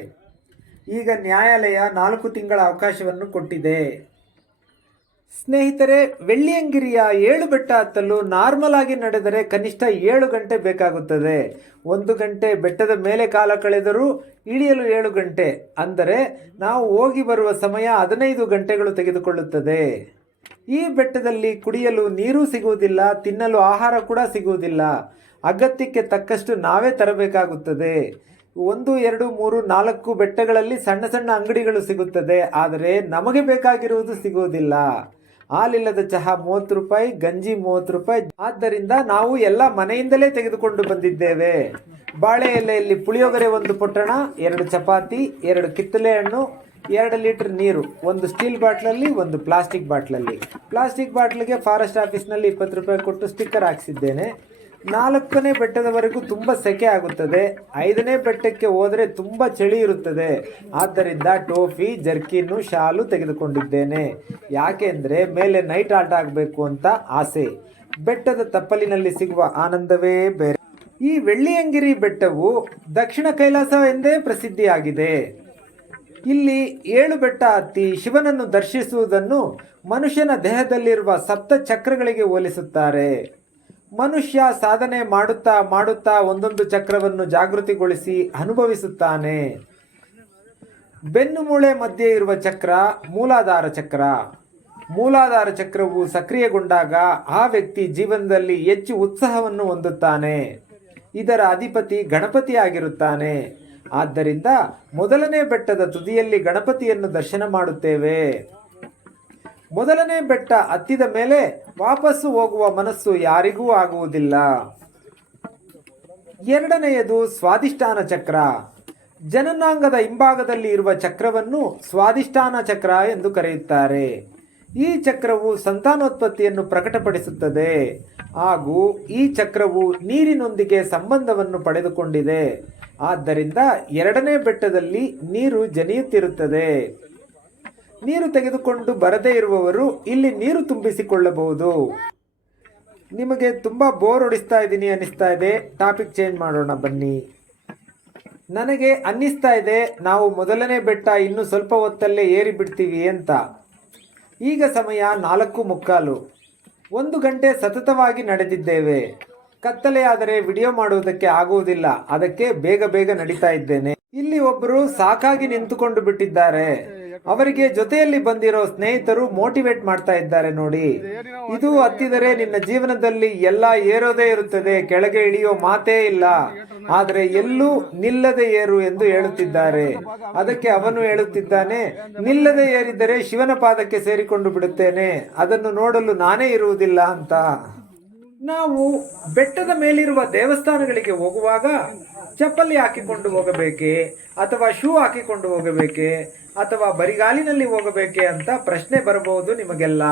ಈಗ ನ್ಯಾಯಾಲಯ 4 ತಿಂಗಳ ಅವಕಾಶವನ್ನು ಕೊಟ್ಟಿದೆ. ಸ್ನೇಹಿತರೆ, ವೆಳ್ಳಿಯಂಗಿರಿಯ 7 ಬೆಟ್ಟ ಹತ್ತಲು ನಾರ್ಮಲ್ ಆಗಿ ನಡೆದರೆ ಕನಿಷ್ಠ 7 ಗಂಟೆ ಬೇಕಾಗುತ್ತದೆ. 1 ಗಂಟೆ ಬೆಟ್ಟದ ಮೇಲೆ ಕಾಲ ಕಳೆದರೂ ಇಳಿಯಲು 7 ಗಂಟೆ, ಅಂದರೆ ನಾವು ಹೋಗಿ ಬರುವ ಸಮಯ 15 ಗಂಟೆಗಳು ತೆಗೆದುಕೊಳ್ಳುತ್ತದೆ. ಈ ಬೆಟ್ಟದಲ್ಲಿ ಕುಡಿಯಲು ನೀರು ಸಿಗುವುದಿಲ್ಲ, ತಿನ್ನಲು ಆಹಾರ ಕೂಡ ಸಿಗುವುದಿಲ್ಲ. ಅಗತ್ಯಕ್ಕೆ ತಕ್ಕಷ್ಟು ನಾವೇ ತರಬೇಕಾಗುತ್ತದೆ. 1, 2, 3, 4 ಬೆಟ್ಟಗಳಲ್ಲಿ ಸಣ್ಣ ಸಣ್ಣ ಅಂಗಡಿಗಳು ಸಿಗುತ್ತದೆ, ಆದರೆ ನಮಗೆ ಬೇಕಾಗಿರುವುದು ಸಿಗುವುದಿಲ್ಲ. ಹಾಲಿಲ್ಲದ ಚಹಾ 30 ರೂಪಾಯಿ, ಗಂಜಿ 30 ರೂಪಾಯಿ. ಆದ್ದರಿಂದ ನಾವು ಎಲ್ಲ ಮನೆಯಿಂದಲೇ ತೆಗೆದುಕೊಂಡು ಬಂದಿದ್ದೇವೆ. ಬಾಳೆ ಎಲೆಯಲ್ಲಿ ಪುಳಿಯೋಗರೆ 1 ಪೊಟ್ಟಣ, 2 ಚಪಾತಿ, 2 ಕಿತ್ತಲೆ ಹಣ್ಣು, 2 ಲೀಟರ್ ನೀರು, 1 ಸ್ಟೀಲ್ ಬಾಟ್ಲಲ್ಲಿ, 1 ಪ್ಲಾಸ್ಟಿಕ್ ಬಾಟ್ಲಲ್ಲಿ. ಪ್ಲಾಸ್ಟಿಕ್ ಬಾಟ್ಲಿಗೆ ಫಾರೆಸ್ಟ್ ಆಫೀಸ್ನಲ್ಲಿ 20 ರೂಪಾಯಿ ಕೊಟ್ಟು ಸ್ಟಿಕ್ಕರ್ ಹಾಕ್ಸಿದ್ದೇನೆ. 4ನೇ ಬೆಟ್ಟದವರೆಗೂ ತುಂಬ ಸೆಕೆ ಆಗುತ್ತದೆ. 5ನೇ ಬೆಟ್ಟಕ್ಕೆ ಹೋದರೆ ತುಂಬ ಚಳಿ ಇರುತ್ತದೆ. ಆದ್ದರಿಂದ ಟೋಫಿ, ಜರ್ಕಿನ್ನು, ಶಾಲು ತೆಗೆದುಕೊಂಡಿದ್ದೇನೆ. ಯಾಕೆಂದರೆ ಮೇಲೆ ನೈಟ್ ಆಲ್ಟ್ ಆಗಬೇಕು ಅಂತ ಆಸೆ. ಬೆಟ್ಟದ ತಪ್ಪಲಿನಲ್ಲಿ ಸಿಗುವ ಆನಂದವೇ ಬೇರೆ. ಈ ವೆಳ್ಳಿಯಂಗಿರಿ ಬೆಟ್ಟವು ದಕ್ಷಿಣ ಕೈಲಾಸ ಎಂದೇ ಪ್ರಸಿದ್ಧಿಯಾಗಿದೆ. ಇಲ್ಲಿ 7 ಬೆಟ್ಟ ಹತ್ತಿ ಶಿವನನ್ನು ದರ್ಶಿಸುವುದನ್ನು ಮನುಷ್ಯನ ದೇಹದಲ್ಲಿರುವ ಸಪ್ತ ಚಕ್ರಗಳಿಗೆ ಹೋಲಿಸುತ್ತಾರೆ. ಮನುಷ್ಯ ಸಾಧನೆ ಮಾಡುತ್ತಾ ಮಾಡುತ್ತಾ ಒಂದೊಂದು ಚಕ್ರವನ್ನು ಜಾಗೃತಿಗೊಳಿಸಿ ಅನುಭವಿಸುತ್ತಾನೆ. ಬೆನ್ನು ಮೂಳೆ ಮಧ್ಯೆ ಇರುವ ಚಕ್ರ ಮೂಲಾಧಾರ ಚಕ್ರ. ಮೂಲಾಧಾರ ಚಕ್ರವು ಸಕ್ರಿಯಗೊಂಡಾಗ ಆ ವ್ಯಕ್ತಿ ಜೀವನದಲ್ಲಿ ಹೆಚ್ಚು ಉತ್ಸಾಹವನ್ನು ಹೊಂದುತ್ತಾನೆ. ಇದರ ಅಧಿಪತಿ ಗಣಪತಿಯಾಗಿರುತ್ತಾನೆ. ಆದ್ದರಿಂದ ಮೊದಲನೇ ಬೆಟ್ಟದ ತುದಿಯಲ್ಲಿ ಗಣಪತಿಯನ್ನು ದರ್ಶನ ಮಾಡುತ್ತೇವೆ. ಮೊದಲನೇ ಬೆಟ್ಟ ಹತ್ತಿದ ಮೇಲೆ ವಾಪಸ್ಸು ಹೋಗುವ ಮನಸ್ಸು ಯಾರಿಗೂ ಆಗುವುದಿಲ್ಲ. 2ನೇಯದು ಸ್ವಾದಿಷ್ಠಾನ ಚಕ್ರ. ಜನನಾಂಗದ ಹಿಂಭಾಗದಲ್ಲಿ ಇರುವ ಚಕ್ರವನ್ನು ಸ್ವಾದಿಷ್ಠಾನ ಚಕ್ರ ಎಂದು ಕರೆಯುತ್ತಾರೆ. ಈ ಚಕ್ರವು ಸಂತಾನೋತ್ಪತ್ತಿಯನ್ನು ಪ್ರಕಟಪಡಿಸುತ್ತದೆ ಹಾಗೂ ಈ ಚಕ್ರವು ನೀರಿನೊಂದಿಗೆ ಸಂಬಂಧವನ್ನು ಪಡೆದುಕೊಂಡಿದೆ. ಆದ್ದರಿಂದ 2ನೇ ಬೆಟ್ಟದಲ್ಲಿ ನೀರು ಜನಿಯುತ್ತಿರುತ್ತದೆ. ನೀರು ತೆಗೆದುಕೊಂಡು ಬರದೇ ಇರುವವರು ಇಲ್ಲಿ ನೀರು ತುಂಬಿಸಿಕೊಳ್ಳಬಹುದು. ನಿಮಗೆ ತುಂಬ ಬೋರ್ ಹೊಡಿಸ್ತಾ ಇದ್ದೀನಿ ಅನ್ನಿಸ್ತಾ ಇದೆ, ಟಾಪಿಕ್ ಚೇಂಜ್ ಮಾಡೋಣ ಬನ್ನಿ. ನನಗೆ ಅನ್ನಿಸ್ತಾ ಇದೆ ನಾವು ಮೊದಲನೇ ಬೆಟ್ಟ ಇನ್ನು ಸ್ವಲ್ಪ ಹೊತ್ತಲ್ಲೇ ಏರಿ ಬಿಡ್ತೀವಿ ಅಂತ. ಈಗ ಸಮಯ 4:45. 1 ಗಂಟೆ ಸತತವಾಗಿ ನಡೆದಿದ್ದೇವೆ. ಕತ್ತಲೆಯಾದರೆ ವಿಡಿಯೋ ಮಾಡುವುದಕ್ಕೆ ಆಗುವುದಿಲ್ಲ, ಅದಕ್ಕೆ ಬೇಗ ಬೇಗ ನಡೀತಾ ಇದ್ದೇನೆ. ಇಲ್ಲಿ ಒಬ್ಬರು ಸಾಕಾಗಿ ನಿಂತುಕೊಂಡು ಬಿಟ್ಟಿದ್ದಾರೆ. ಅವರಿಗೆ ಜೊತೆಯಲ್ಲಿ ಬಂದಿರೋ ಸ್ನೇಹಿತರು ಮೋಟಿವೇಟ್ ಮಾಡ್ತಾ ಇದ್ದಾರೆ ನೋಡಿ. ಇದು ಹತ್ತಿದರೆ ನಿನ್ನ ಜೀವನದಲ್ಲಿ ಎಲ್ಲ ಏರೋದೇ ಇರುತ್ತದೆ, ಕೆಳಗೆ ಇಳಿಯೋ ಮಾತೇ ಇಲ್ಲ, ಆದರೆ ಎಲ್ಲೂ ನಿಲ್ಲದೆ ಏರು ಎಂದು ಹೇಳುತ್ತಿದ್ದಾರೆ. ಅದಕ್ಕೆ ಅವನು ಹೇಳುತ್ತಿದ್ದಾನೆ, ನಿಲ್ಲದೆ ಏರಿದರೆ ಶಿವನ ಪಾದಕ್ಕೆ ಸೇರಿಕೊಂಡು ಬಿಡುತ್ತೇನೆ, ಅದನ್ನು ನೋಡಲು ನಾನೇ ಇರುವುದಿಲ್ಲ ಅಂತ. ನಾವು ಬೆಟ್ಟದ ಮೇಲಿರುವ ದೇವಸ್ಥಾನಗಳಿಗೆ ಹೋಗುವಾಗ ಚಪ್ಪಲಿ ಹಾಕಿಕೊಂಡು ಹೋಗಬೇಕೆ ಅಥವಾ ಶೂ ಹಾಕಿಕೊಂಡು ಹೋಗಬೇಕೆ ಅಥವಾ ಬರಿಗಾಲಿನಲ್ಲಿ ಹೋಗಬೇಕೆ ಅಂತ ಪ್ರಶ್ನೆ ಬರಬಹುದು ನಿಮಗೆಲ್ಲ.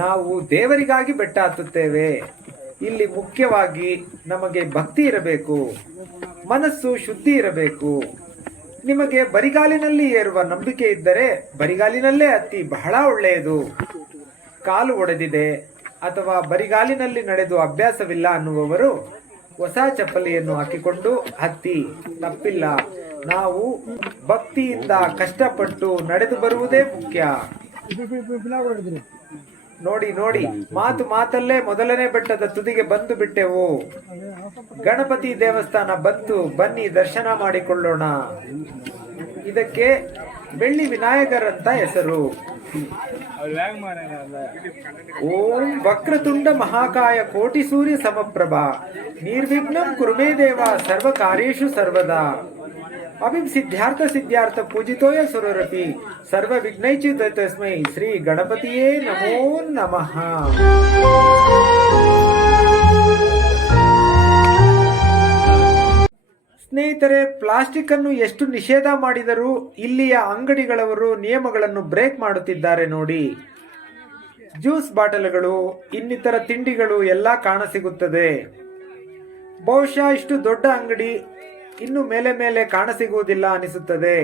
ನಾವು ದೇವರಿಗಾಗಿ ಬೆಟ್ಟ ಹತ್ತುತ್ತೇವೆ. ಇಲ್ಲಿ ಮುಖ್ಯವಾಗಿ ನಮಗೆ ಭಕ್ತಿ ಇರಬೇಕು, ಮನಸ್ಸು ಶುದ್ಧಿ ಇರಬೇಕು. ನಿಮಗೆ ಬರಿಗಾಲಿನಲ್ಲಿ ಏರುವ ನಂಬಿಕೆ ಇದ್ದರೆ ಬರಿಗಾಲಿನಲ್ಲೇ ಹತ್ತಿ, ಬಹಳ ಒಳ್ಳೆಯದು. ಕಾಲು ಒಡೆದಿದೆ ಅಥವಾ ಬರಿಗಾಲಿನಲ್ಲಿ ನಡೆದು ಅಭ್ಯಾಸವಿಲ್ಲ ಅನ್ನುವವರು ಹೊಸ ಚಪ್ಪಲಿಯನ್ನು ಹಾಕಿಕೊಂಡು ಹತ್ತಿ, ತಪ್ಪಿಲ್ಲ. ನಾವು ಭಕ್ತಿಯಿಂದ ಕಷ್ಟಪಟ್ಟು ನಡೆದು ಬರುವುದೇ ಮುಖ್ಯ. ನೋಡಿ ನೋಡಿ, ಮಾತಲ್ಲೇ ಮೊದಲನೇ ಬೆಟ್ಟದ ತುದಿಗೆ ಬಂದು ಬಿಟ್ಟೆವು. ಗಣಪತಿ ದೇವಸ್ಥಾನ ಬಂತು, ಬನ್ನಿ ದರ್ಶನ ಮಾಡಿಕೊಳ್ಳೋಣ. ಇದಕ್ಕೆ ಬೆಳ್ಳಿ ವಿನಾಯಕರಂತ ಹೆಸರು. ಓಂ ವಕ್ರತುಂಡ ಮಹಾಕಾಯ ಕೋಟಿ ಸೂರ್ಯ ಸಮಪ್ರಭಾ ನಿರ್ವಿಘ್ನಂ ಕುರುಮೇ ದೇವ ಸರ್ವ ಕಾರ್ಯೇಷು ಸರ್ವದಾ ಅಭಿಂ ಸಿದ್ಧಾರ್ಥ ಪೂಜಿತೋಯ ಸುರರಪಿ ಸರ್ವ ವಿಘ್ನೈಚ್ಛಿತ ತಸ್ಮೈ ಶ್ರೀ ಗಣಪತಿಯೇ ನಮೋ ನಮಃ. ಸ್ನೇಹಿತರೆ, ಪ್ಲಾಸ್ಟಿಕ್ ಅನ್ನು ಎಷ್ಟು ನಿಷೇಧ ಮಾಡಿದರೂ ಇಲ್ಲಿಯ ಅಂಗಡಿಗಳವರು ನಿಯಮಗಳನ್ನು ಬ್ರೇಕ್ ಮಾಡುತ್ತಿದ್ದಾರೆ ನೋಡಿ. ಜ್ಯೂಸ್ ಬಾಟಲ್ಗಳು, ಇನ್ನಿತರ ತಿಂಡಿಗಳು ಎಲ್ಲ ಕಾಣಸಿಗುತ್ತದೆ. ಬಹುಶಃ ಇಷ್ಟು ದೊಡ್ಡ ಅಂಗಡಿ ಇನ್ನು ಮೇಲೆ ಕಾಣಸಿಗುವುದಿಲ್ಲ ಅನಿಸುತ್ತದೆ.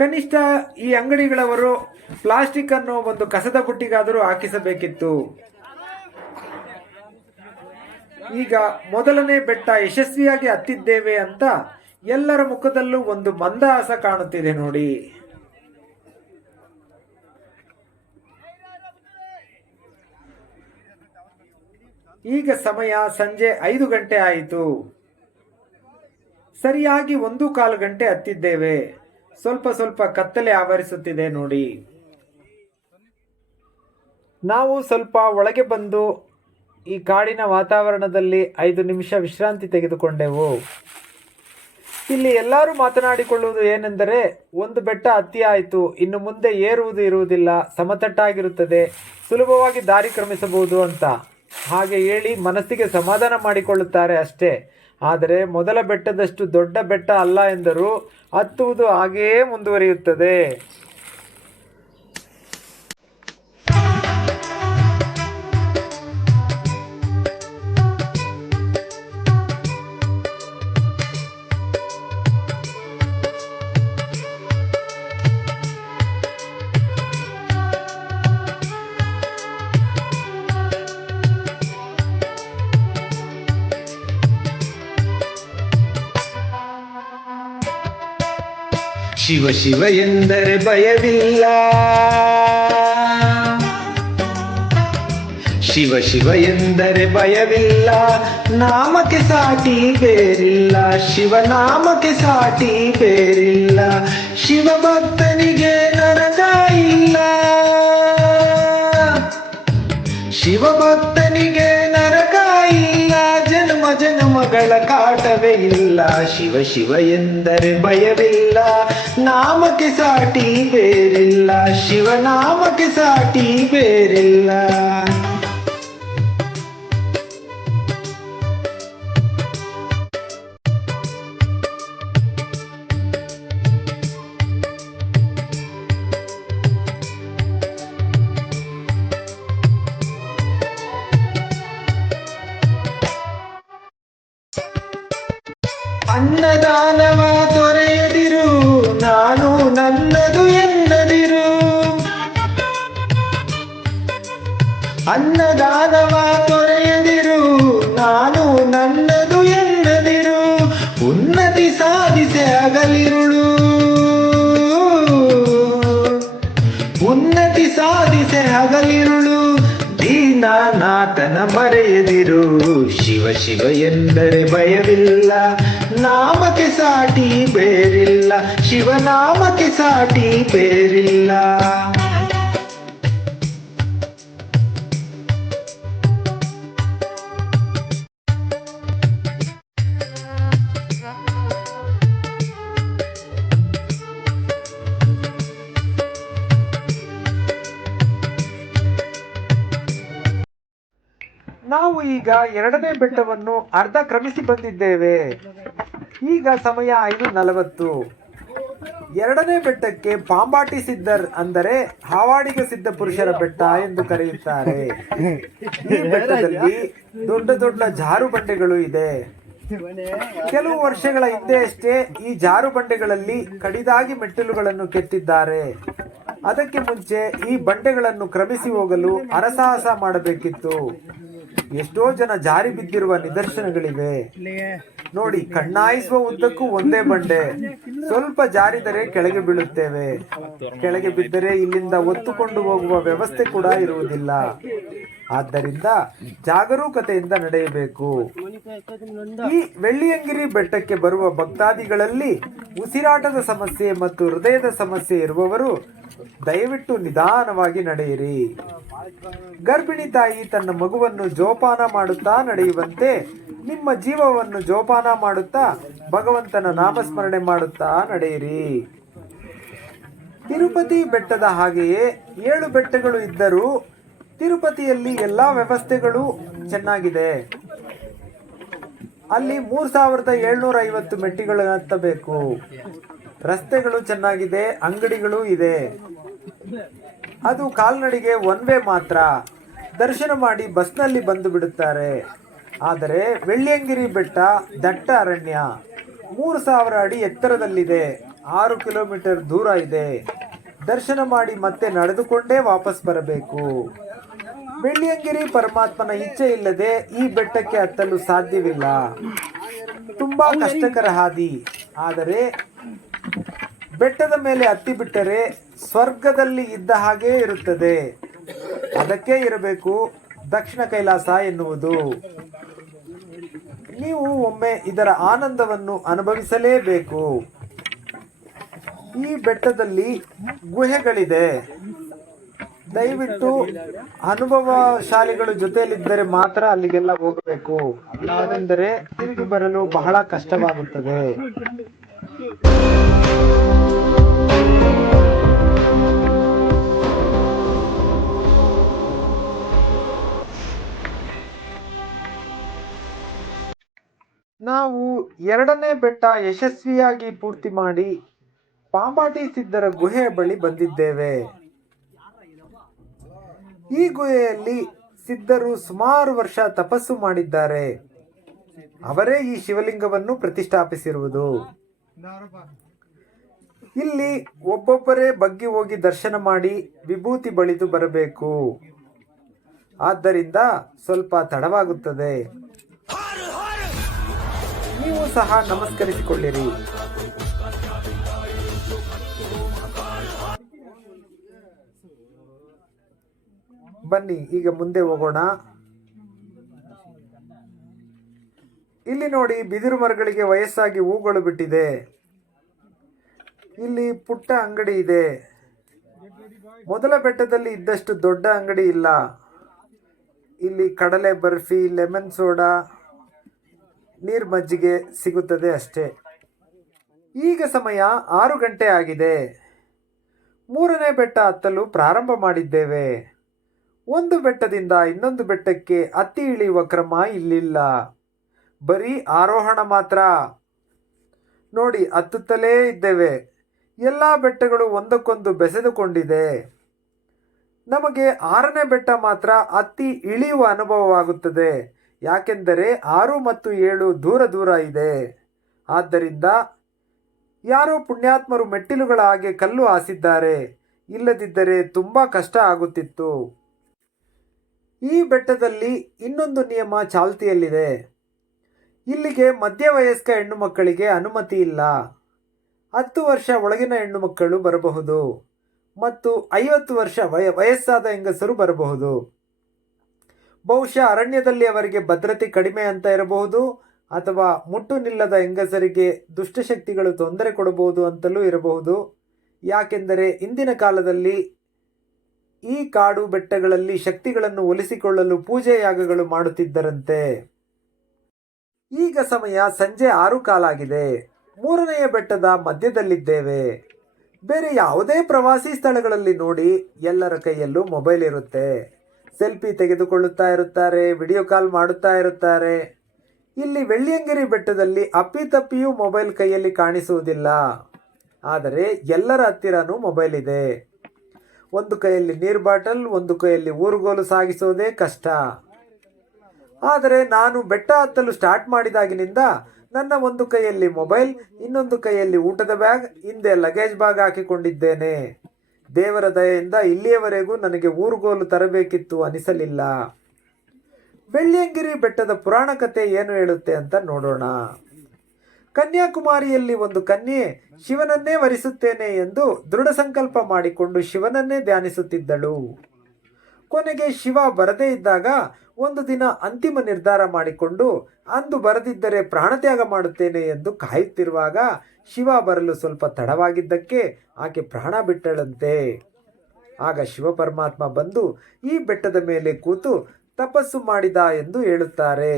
ಕನಿಷ್ಠ ಈ ಅಂಗಡಿಗಳವರು ಪ್ಲಾಸ್ಟಿಕ್ ಅನ್ನು ಒಂದು ಕಸದ ಬುಟ್ಟಿಗಾದರೂ ಹಾಕಿಸಬೇಕಿತ್ತು. ಈಗ ಮೊದಲನೇ ಬೆಟ್ಟ ಯಶಸ್ವಿಯಾಗಿ ಹತ್ತಿದ್ದೇವೆ ಅಂತ ಎಲ್ಲರ ಮುಖದಲ್ಲೂ ಒಂದು ಮಂದಹಾಸ ಕಾಣುತ್ತಿದೆ ನೋಡಿ. ಈಗ ಸಮಯ ಸಂಜೆ 5 ಗಂಟೆ ಆಯಿತು. ಸರಿಯಾಗಿ 1.25 ಗಂಟೆ ಹತ್ತಿದ್ದೇವೆ. ಸ್ವಲ್ಪ ಕತ್ತಲೆ ಆವರಿಸುತ್ತಿದೆ ನೋಡಿ. ನಾವು ಸ್ವಲ್ಪ ಒಳಗೆ ಬಂದು ಈ ಕಾಡಿನ ವಾತಾವರಣದಲ್ಲಿ 5 ನಿಮಿಷ ವಿಶ್ರಾಂತಿ ತೆಗೆದುಕೊಂಡೆವು. ಇಲ್ಲಿ ಎಲ್ಲರೂ ಮಾತನಾಡಿಕೊಳ್ಳುವುದು ಏನೆಂದರೆ, ಒಂದು ಬೆಟ್ಟ ಹತ್ತಿ ಆಯಿತು, ಇನ್ನು ಮುಂದೆ ಏರುವುದು ಇರುವುದಿಲ್ಲ, ಸಮತಟ್ಟಾಗಿರುತ್ತದೆ, ಸುಲಭವಾಗಿ ದಾರಿ ಕ್ರಮಿಸಬಹುದು ಅಂತ ಹಾಗೆ ಹೇಳಿ ಮನಸ್ಸಿಗೆ ಸಮಾಧಾನ ಮಾಡಿಕೊಳ್ಳುತ್ತಾರೆ ಅಷ್ಟೇ. ಆದರೆ ಮೊದಲ ಬೆಟ್ಟದಷ್ಟು ದೊಡ್ಡ ಬೆಟ್ಟ ಅಲ್ಲ ಎಂದರೂ ಹತ್ತುವುದು ಹಾಗೆಯೇ ಮುಂದುವರಿಯುತ್ತದೆ. ಶಿವ ಶಿವ ಎಂದರೆ ಭಯವಿಲ್ಲ, ಶಿವ ಶಿವ ಎಂದರೆ ಭಯವಿಲ್ಲ, ನಾಮಕ್ಕೆ ಸಾಟಿ ಬೇರಿಲ್ಲ, ಶಿವನಾಮಕ್ಕೆ ಸಾಟಿ ಬೇರಿಲ್ಲ, ಶಿವ ಭಕ್ತನಿಗೆ ನರಕ ಇಲ್ಲ, ಶಿವ ಭಕ್ತನಿಗೆ ನರಕ ಇಲ್ಲ, ಜನ್ಮಗಳ ಕಾಟವೇ ಇಲ್ಲ. ಶಿವ ಶಿವ ಎಂದರೆ ಭಯವಿಲ್ಲ, ನಾಮಕ್ಕೆ ಸಾಟಿ ಬೇರಿಲ್ಲ, ಶಿವನಾಮಕ್ಕೆ ಸಾಟಿ ಬೇರಿಲ್ಲ. ಅನ್ನದಾನವ ತೊರೆಯದಿರು, ನಾನು ನನ್ನದು ಎನ್ನದಿರು, ಅನ್ನದಾನವ ತೊರೆಯದಿರು, ನಾನು ನನ್ನದು ಎನ್ನದಿರು, ಉನ್ನತಿ ಸಾಧಿಸೆ ಹಗಲಿರುಳು, ಉನ್ನತಿ ಸಾಧಿಸೆ ಹಗಲಿರುಳು, ದೀನನಾಥನ ಮರೆಯದಿರು. ಶಿವ ಶಿವ ಎಂದರೆ ಭಯವಿಲ್ಲ, ನಾಮಕ್ಕೆ ಸಾಟಿ ಬೇರಿಲ್ಲ, ಶಿವನಾಮಕ್ಕೆ ಸಾಟಿ ಬೇರಿಲ್ಲ. ನಾವು ಈಗ 2ನೇ ಬೆಟ್ಟವನ್ನು ಅರ್ಧ ಕ್ರಮಿಸಿ ಬಂದಿದ್ದೇವೆ. ಈಗ ಸಮಯ 5:40. 2ನೇ ಬೆಟ್ಟಕ್ಕೆ ಪಾಂಬಾಟಿ ಸಿದ್ಧರ್ ಅಂದರೆ ಹಾವಾಡಿಗ ಸಿದ್ಧ ಪುರುಷರ ಬೆಟ್ಟ ಎಂದು ಕರೆಯುತ್ತಾರೆ. ಈ ಬೆಟ್ಟದಲ್ಲಿ ದೊಡ್ಡ ದೊಡ್ಡ ಜಾರು ಬಂಡೆಗಳು ಇದೆ. ಕೆಲವು ವರ್ಷಗಳ ಹಿಂದೆ ಅಷ್ಟೇ ಈ ಜಾರು ಬಂಡೆಗಳಲ್ಲಿ ಕಡಿದಾಗಿ ಮೆಟ್ಟಿಲುಗಳನ್ನು ಕೆತ್ತಿದ್ದಾರೆ. ಅದಕ್ಕೆ ಮುಂಚೆ ಈ ಬಂಡೆಗಳನ್ನು ಕ್ರಮಿಸಿ ಹೋಗಲು ಹರಸಾಹಸ ಮಾಡಬೇಕಿತ್ತು. ಎಷ್ಟೋ ಜನ ಜಾರಿ ಬಿದ್ದಿರುವ ನಿದರ್ಶನಗಳಿವೆ. ನೋಡಿ, ಕಣ್ಣಾಯಿಸುವ ಉದ್ದಕ್ಕೂ ಒಂದೇ ಬಂಡೆ. ಸ್ವಲ್ಪ ಜಾರಿದರೆ ಕೆಳಗೆ ಬೀಳುತ್ತೇವೆ. ಕೆಳಗೆ ಬಿದ್ದರೆ ಇಲ್ಲಿಂದ ಒತ್ತುಕೊಂಡು ಹೋಗುವ ವ್ಯವಸ್ಥೆ ಕೂಡ ಇರುವುದಿಲ್ಲ. ಆದ್ದರಿಂದ ಜಾಗರೂಕತೆಯಿಂದ ನಡೆಯಬೇಕು. ಈ ಬೆಳ್ಳಿಯಂಗಿರಿ ಬೆಟ್ಟಕ್ಕೆ ಬರುವ ಭಕ್ತಾದಿಗಳಲ್ಲಿ ಉಸಿರಾಟದ ಸಮಸ್ಯೆ ಮತ್ತು ಹೃದಯದ ಸಮಸ್ಯೆ ಇರುವವರು ದಯವಿಟ್ಟು ನಿಧಾನವಾಗಿ ನಡೆಯಿರಿ. ಗರ್ಭಿಣಿ ತಾಯಿ ತನ್ನ ಮಗುವನ್ನು ಜೋಪಾನ ಮಾಡುತ್ತಾ ನಡೆಯುವಂತೆ ನಿಮ್ಮ ಜೀವವನ್ನು ಜೋಪಾನ ಮಾಡುತ್ತಾ ಭಗವಂತನ ನಾಮಸ್ಮರಣೆ ಮಾಡುತ್ತಾ ನಡೆಯಿರಿ. ತಿರುಪತಿ ಬೆಟ್ಟದ ಹಾಗೆಯೇ 7 ಬೆಟ್ಟಗಳು ಇದ್ದರೂ ತಿರುಪತಿಯಲ್ಲಿ ಎಲ್ಲಾ ವ್ಯವಸ್ಥೆಗಳು ಚೆನ್ನಾಗಿದೆ. ಅಲ್ಲಿ 3750 ಮೆಟ್ಟಿಗಳು ಹತ್ತಬೇಕು. ರಸ್ತೆಗಳು ಚೆನ್ನಾಗಿದೆ, ಅಂಗಡಿಗಳು ಇದೆ. ಅದು ಕಾಲ್ನಡಿಗೆ ಒನ್ ವೇ ಮಾತ್ರ. ದರ್ಶನ ಮಾಡಿ ಬಸ್ನಲ್ಲಿ ಬಂದು ಬಿಡುತ್ತಾರೆ. ಆದರೆ ಬೆಳ್ಳಿಯಂಗಿರಿ ಬೆಟ್ಟ ದಟ್ಟ ಅರಣ್ಯ, 3000 ಅಡಿ ಎತ್ತರದಲ್ಲಿದೆ, 6 ಕಿಲೋಮೀಟರ್ ದೂರ ಇದೆ. ದರ್ಶನ ಮಾಡಿ ಮತ್ತೆ ನಡೆದುಕೊಂಡೇ ವಾಪಸ್ ಬರಬೇಕು. ಬೆಳ್ಳಿಯಂಗಿರಿ ಪರಮಾತ್ಮನ ಇಚ್ಛೆ ಇಲ್ಲದೆ ಈ ಬೆಟ್ಟಕ್ಕೆ ಹತ್ತಲು ಸಾಧ್ಯವಿಲ್ಲ. ತುಂಬಾ ಕಷ್ಟಕರ ಹಾದಿ. ಆದರೆ ಬೆಟ್ಟದ ಮೇಲೆ ಹತ್ತಿಬಿಟ್ಟರೆ ಸ್ವರ್ಗದಲ್ಲಿ ಇದ್ದ ಹಾಗೇ ಇರುತ್ತದೆ. ಅದಕ್ಕೆ ಇರಬೇಕು ದಕ್ಷಿಣ ಕೈಲಾಸ ಎನ್ನುವುದು. ನೀವು ಒಮ್ಮೆ ಇದರ ಆನಂದವನ್ನು ಅನುಭವಿಸಲೇಬೇಕು. ಈ ಬೆಟ್ಟದಲ್ಲಿ ಗುಹೆಗಳಿದೆ. ದಯವಿಟ್ಟು ಅನುಭವಶಾಲಿಗಳು ಜೊತೆಯಲ್ಲಿದ್ದರೆ ಮಾತ್ರ ಅಲ್ಲಿಗೆಲ್ಲ ಹೋಗಬೇಕು. ಅದಾವೆಂದರೆ ತಿರುಗಿ ಬರಲು ಬಹಳ ಕಷ್ಟವಾಗುತ್ತದೆ. ನಾವು 2ನೇ ಬೆಟ್ಟ ಯಶಸ್ವಿಯಾಗಿ ಪೂರ್ತಿ ಮಾಡಿ ಪಾಂಬಾಟಿ ಸಿದ್ಧರ ಗುಹೆಯ ಬಳಿ ಬಂದಿದ್ದೇವೆ. ಈ ಗುಹೆಯಲ್ಲಿ ಸಿದ್ಧರು ಸುಮಾರು ವರ್ಷ ತಪಸ್ಸು ಮಾಡಿದ್ದಾರೆ. ಅವರೇ ಈ ಶಿವಲಿಂಗವನ್ನು ಪ್ರತಿಷ್ಠಾಪಿಸಿರುವುದು. ಇಲ್ಲಿ ಒಬ್ಬೊಬ್ಬರೇ ಬಗ್ಗಿ ಹೋಗಿ ದರ್ಶನ ಮಾಡಿ ವಿಭೂತಿ ಬಳಿದು ಬರಬೇಕು. ಆದ್ದರಿಂದ ಸ್ವಲ್ಪ ತಡವಾಗುತ್ತದೆ. ನೀವು ಸಹ ನಮಸ್ಕರಿಸಿಕೊಳ್ಳಿರಿ. ಬನ್ನಿ ಈಗ ಮುಂದೆ ಹೋಗೋಣ. ಇಲ್ಲಿ ನೋಡಿ, ಬಿದಿರು ಮರಗಳಿಗೆ ವಯಸ್ಸಾಗಿ ಹೂಗಳು ಬಿಟ್ಟಿದೆ. ಇಲ್ಲಿ ಪುಟ್ಟ ಅಂಗಡಿ ಇದೆ. ಮೊದಲ ಬೆಟ್ಟದಲ್ಲಿ ಇದ್ದಷ್ಟು ದೊಡ್ಡ ಅಂಗಡಿ ಇಲ್ಲ. ಇಲ್ಲಿ ಕಡಲೆ ಬರ್ಫಿ, ಲೆಮನ್ ಸೋಡಾ, ನೀರು ಮಜ್ಜಿಗೆ ಸಿಗುತ್ತದೆ ಅಷ್ಟೇ. ಈಗ ಸಮಯ 6 ಗಂಟೆ ಆಗಿದೆ. 3ನೇ ಬೆಟ್ಟ ಹತ್ತಲು ಪ್ರಾರಂಭ ಮಾಡಿದ್ದೇವೆ. ಒಂದು ಬೆಟ್ಟದಿಂದ ಇನ್ನೊಂದು ಬೆಟ್ಟಕ್ಕೆ ಹತ್ತಿ ಇಳಿಯುವ ಕ್ರಮ ಇಲ್ಲಿಲ್ಲ. ಬರೀ ಆರೋಹಣ ಮಾತ್ರ. ನೋಡಿ, ಹತ್ತುತ್ತಲೇ ಇದ್ದೇವೆ. ಎಲ್ಲ ಬೆಟ್ಟಗಳು ಒಂದಕ್ಕೊಂದು ಬೆಸೆದುಕೊಂಡಿದೆ. ನಮಗೆ 6ನೇ ಬೆಟ್ಟ ಮಾತ್ರ ಹತ್ತಿ ಇಳಿಯುವ ಅನುಭವವಾಗುತ್ತದೆ. ಯಾಕೆಂದರೆ 6 ಮತ್ತು 7 ದೂರ ದೂರ ಇದೆ. ಆದ್ದರಿಂದ ಯಾರೋ ಪುಣ್ಯಾತ್ಮರು ಮೆಟ್ಟಿಲುಗಳ ಹಾಗೆ ಕಲ್ಲು ಹಾಸಿದ್ದಾರೆ. ಇಲ್ಲದಿದ್ದರೆ ತುಂಬ ಕಷ್ಟ ಆಗುತ್ತಿತ್ತು. ಈ ಬೆಟ್ಟದಲ್ಲಿ ಇನ್ನೊಂದು ನಿಯಮ ಚಾಲ್ತಿಯಲ್ಲಿದೆ. ಇಲ್ಲಿಗೆ ಮಧ್ಯವಯಸ್ಕ ಹೆಣ್ಣು ಮಕ್ಕಳಿಗೆ ಅನುಮತಿ ಇಲ್ಲ. 10 ವರ್ಷ ಒಳಗಿನ ಹೆಣ್ಣು ಮಕ್ಕಳು ಬರಬಹುದು ಮತ್ತು 50 ವರ್ಷ ವಯಸ್ಸಾದ ಹೆಂಗಸರು ಬರಬಹುದು. ಬಹುಶಃ ಅರಣ್ಯದಲ್ಲಿ ಅವರಿಗೆ ಭದ್ರತೆ ಕಡಿಮೆ ಅಂತ ಇರಬಹುದು, ಅಥವಾ ಮುಟ್ಟು ನಿಲ್ಲದ ಹೆಂಗಸರಿಗೆ ದುಷ್ಟಶಕ್ತಿಗಳು ತೊಂದರೆ ಕೊಡಬಹುದು ಅಂತಲೂ ಇರಬಹುದು. ಯಾಕೆಂದರೆ ಇಂದಿನ ಕಾಲದಲ್ಲಿ ಈ ಕಾಡು ಬೆಟ್ಟಗಳಲ್ಲಿ ಶಕ್ತಿಗಳನ್ನು ಒಲಿಸಿಕೊಳ್ಳಲು ಪೂಜೆ ಯಾಗಗಳು ಮಾಡುತ್ತಿದ್ದರಂತೆ. ಈಗ ಸಮಯ ಸಂಜೆ 6 ಕಾಲಾಗಿದೆ. 3ನೆಯ ಬೆಟ್ಟದ ಮಧ್ಯದಲ್ಲಿದ್ದೇವೆ. ಬೇರೆ ಯಾವುದೇ ಪ್ರವಾಸಿ ಸ್ಥಳಗಳಲ್ಲಿ ನೋಡಿ, ಎಲ್ಲರ ಕೈಯಲ್ಲೂ ಮೊಬೈಲ್ ಇರುತ್ತೆ. ಸೆಲ್ಫಿ ತೆಗೆದುಕೊಳ್ಳುತ್ತಾ ಇರುತ್ತಾರೆ, ವಿಡಿಯೋ ಕಾಲ್ ಮಾಡುತ್ತಾ ಇರುತ್ತಾರೆ. ಇಲ್ಲಿ ಬೆಳ್ಳಿಯಂಗಿರಿ ಬೆಟ್ಟದಲ್ಲಿ ಅಪ್ಪಿತಪ್ಪಿಯೂ ಮೊಬೈಲ್ ಕೈಯಲ್ಲಿ ಕಾಣಿಸುವುದಿಲ್ಲ. ಆದರೆ ಎಲ್ಲರ ಹತ್ತಿರನೂ ಮೊಬೈಲ್ ಇದೆ. ಒಂದು ಕೈಯಲ್ಲಿ ನೀರು ಬಾಟಲ್, ಒಂದು ಕೈಯಲ್ಲಿ ಊರುಗೋಲು ಸಾಗಿಸೋದೇ ಕಷ್ಟ. ಆದರೆ ನಾನು ಬೆಟ್ಟ ಹತ್ತಲು ಸ್ಟಾರ್ಟ್ ಮಾಡಿದಾಗಿನಿಂದ ನನ್ನ ಒಂದು ಕೈಯಲ್ಲಿ ಮೊಬೈಲ್, ಇನ್ನೊಂದು ಕೈಯಲ್ಲಿ ಊಟದ ಬ್ಯಾಗ್, ಹಿಂದೆ ಲಗೇಜ್ ಬ್ಯಾಗ್ ಹಾಕಿಕೊಂಡಿದ್ದೇನೆ. ದೇವರ ದಯೆಯಿಂದ ಇಲ್ಲಿಯವರೆಗೂ ನನಗೆ ಊರುಗೋಲು ತರಬೇಕಿತ್ತು ಅನಿಸಲಿಲ್ಲ. ಬೆಳ್ಳಿಯಂಗಿರಿ ಬೆಟ್ಟದ ಪುರಾಣ ಕಥೆ ಏನು ಹೇಳುತ್ತೆ ಅಂತ ನೋಡೋಣ. ಕನ್ಯಾಕುಮಾರಿಯಲ್ಲಿ ಒಂದು ಕನ್ಯೆ ಶಿವನನ್ನೇ ವರಿಸುತ್ತೇನೆ ಎಂದು ದೃಢ ಸಂಕಲ್ಪ ಮಾಡಿಕೊಂಡು ಶಿವನನ್ನೇ ಧ್ಯಾನಿಸುತ್ತಿದ್ದಳು. ಕೊನೆಗೆ ಶಿವ ಬರದೇ ಇದ್ದಾಗ ಒಂದು ದಿನ ಅಂತಿಮ ನಿರ್ಧಾರ ಮಾಡಿಕೊಂಡು ಅಂದು ಬರದಿದ್ದರೆ ಪ್ರಾಣತ್ಯಾಗ ಮಾಡುತ್ತೇನೆ ಎಂದು ಕಾಯುತ್ತಿರುವಾಗ ಶಿವ ಬರಲು ಸ್ವಲ್ಪ ತಡವಾಗಿದ್ದಕ್ಕೆ ಆಕೆ ಪ್ರಾಣ ಬಿಟ್ಟಳಂತೆ. ಆಗ ಶಿವ ಪರಮಾತ್ಮ ಬಂದು ಈ ಬೆಟ್ಟದ ಮೇಲೆ ಕೂತು ತಪಸ್ಸು ಮಾಡಿದ ಎಂದು ಹೇಳುತ್ತಾರೆ.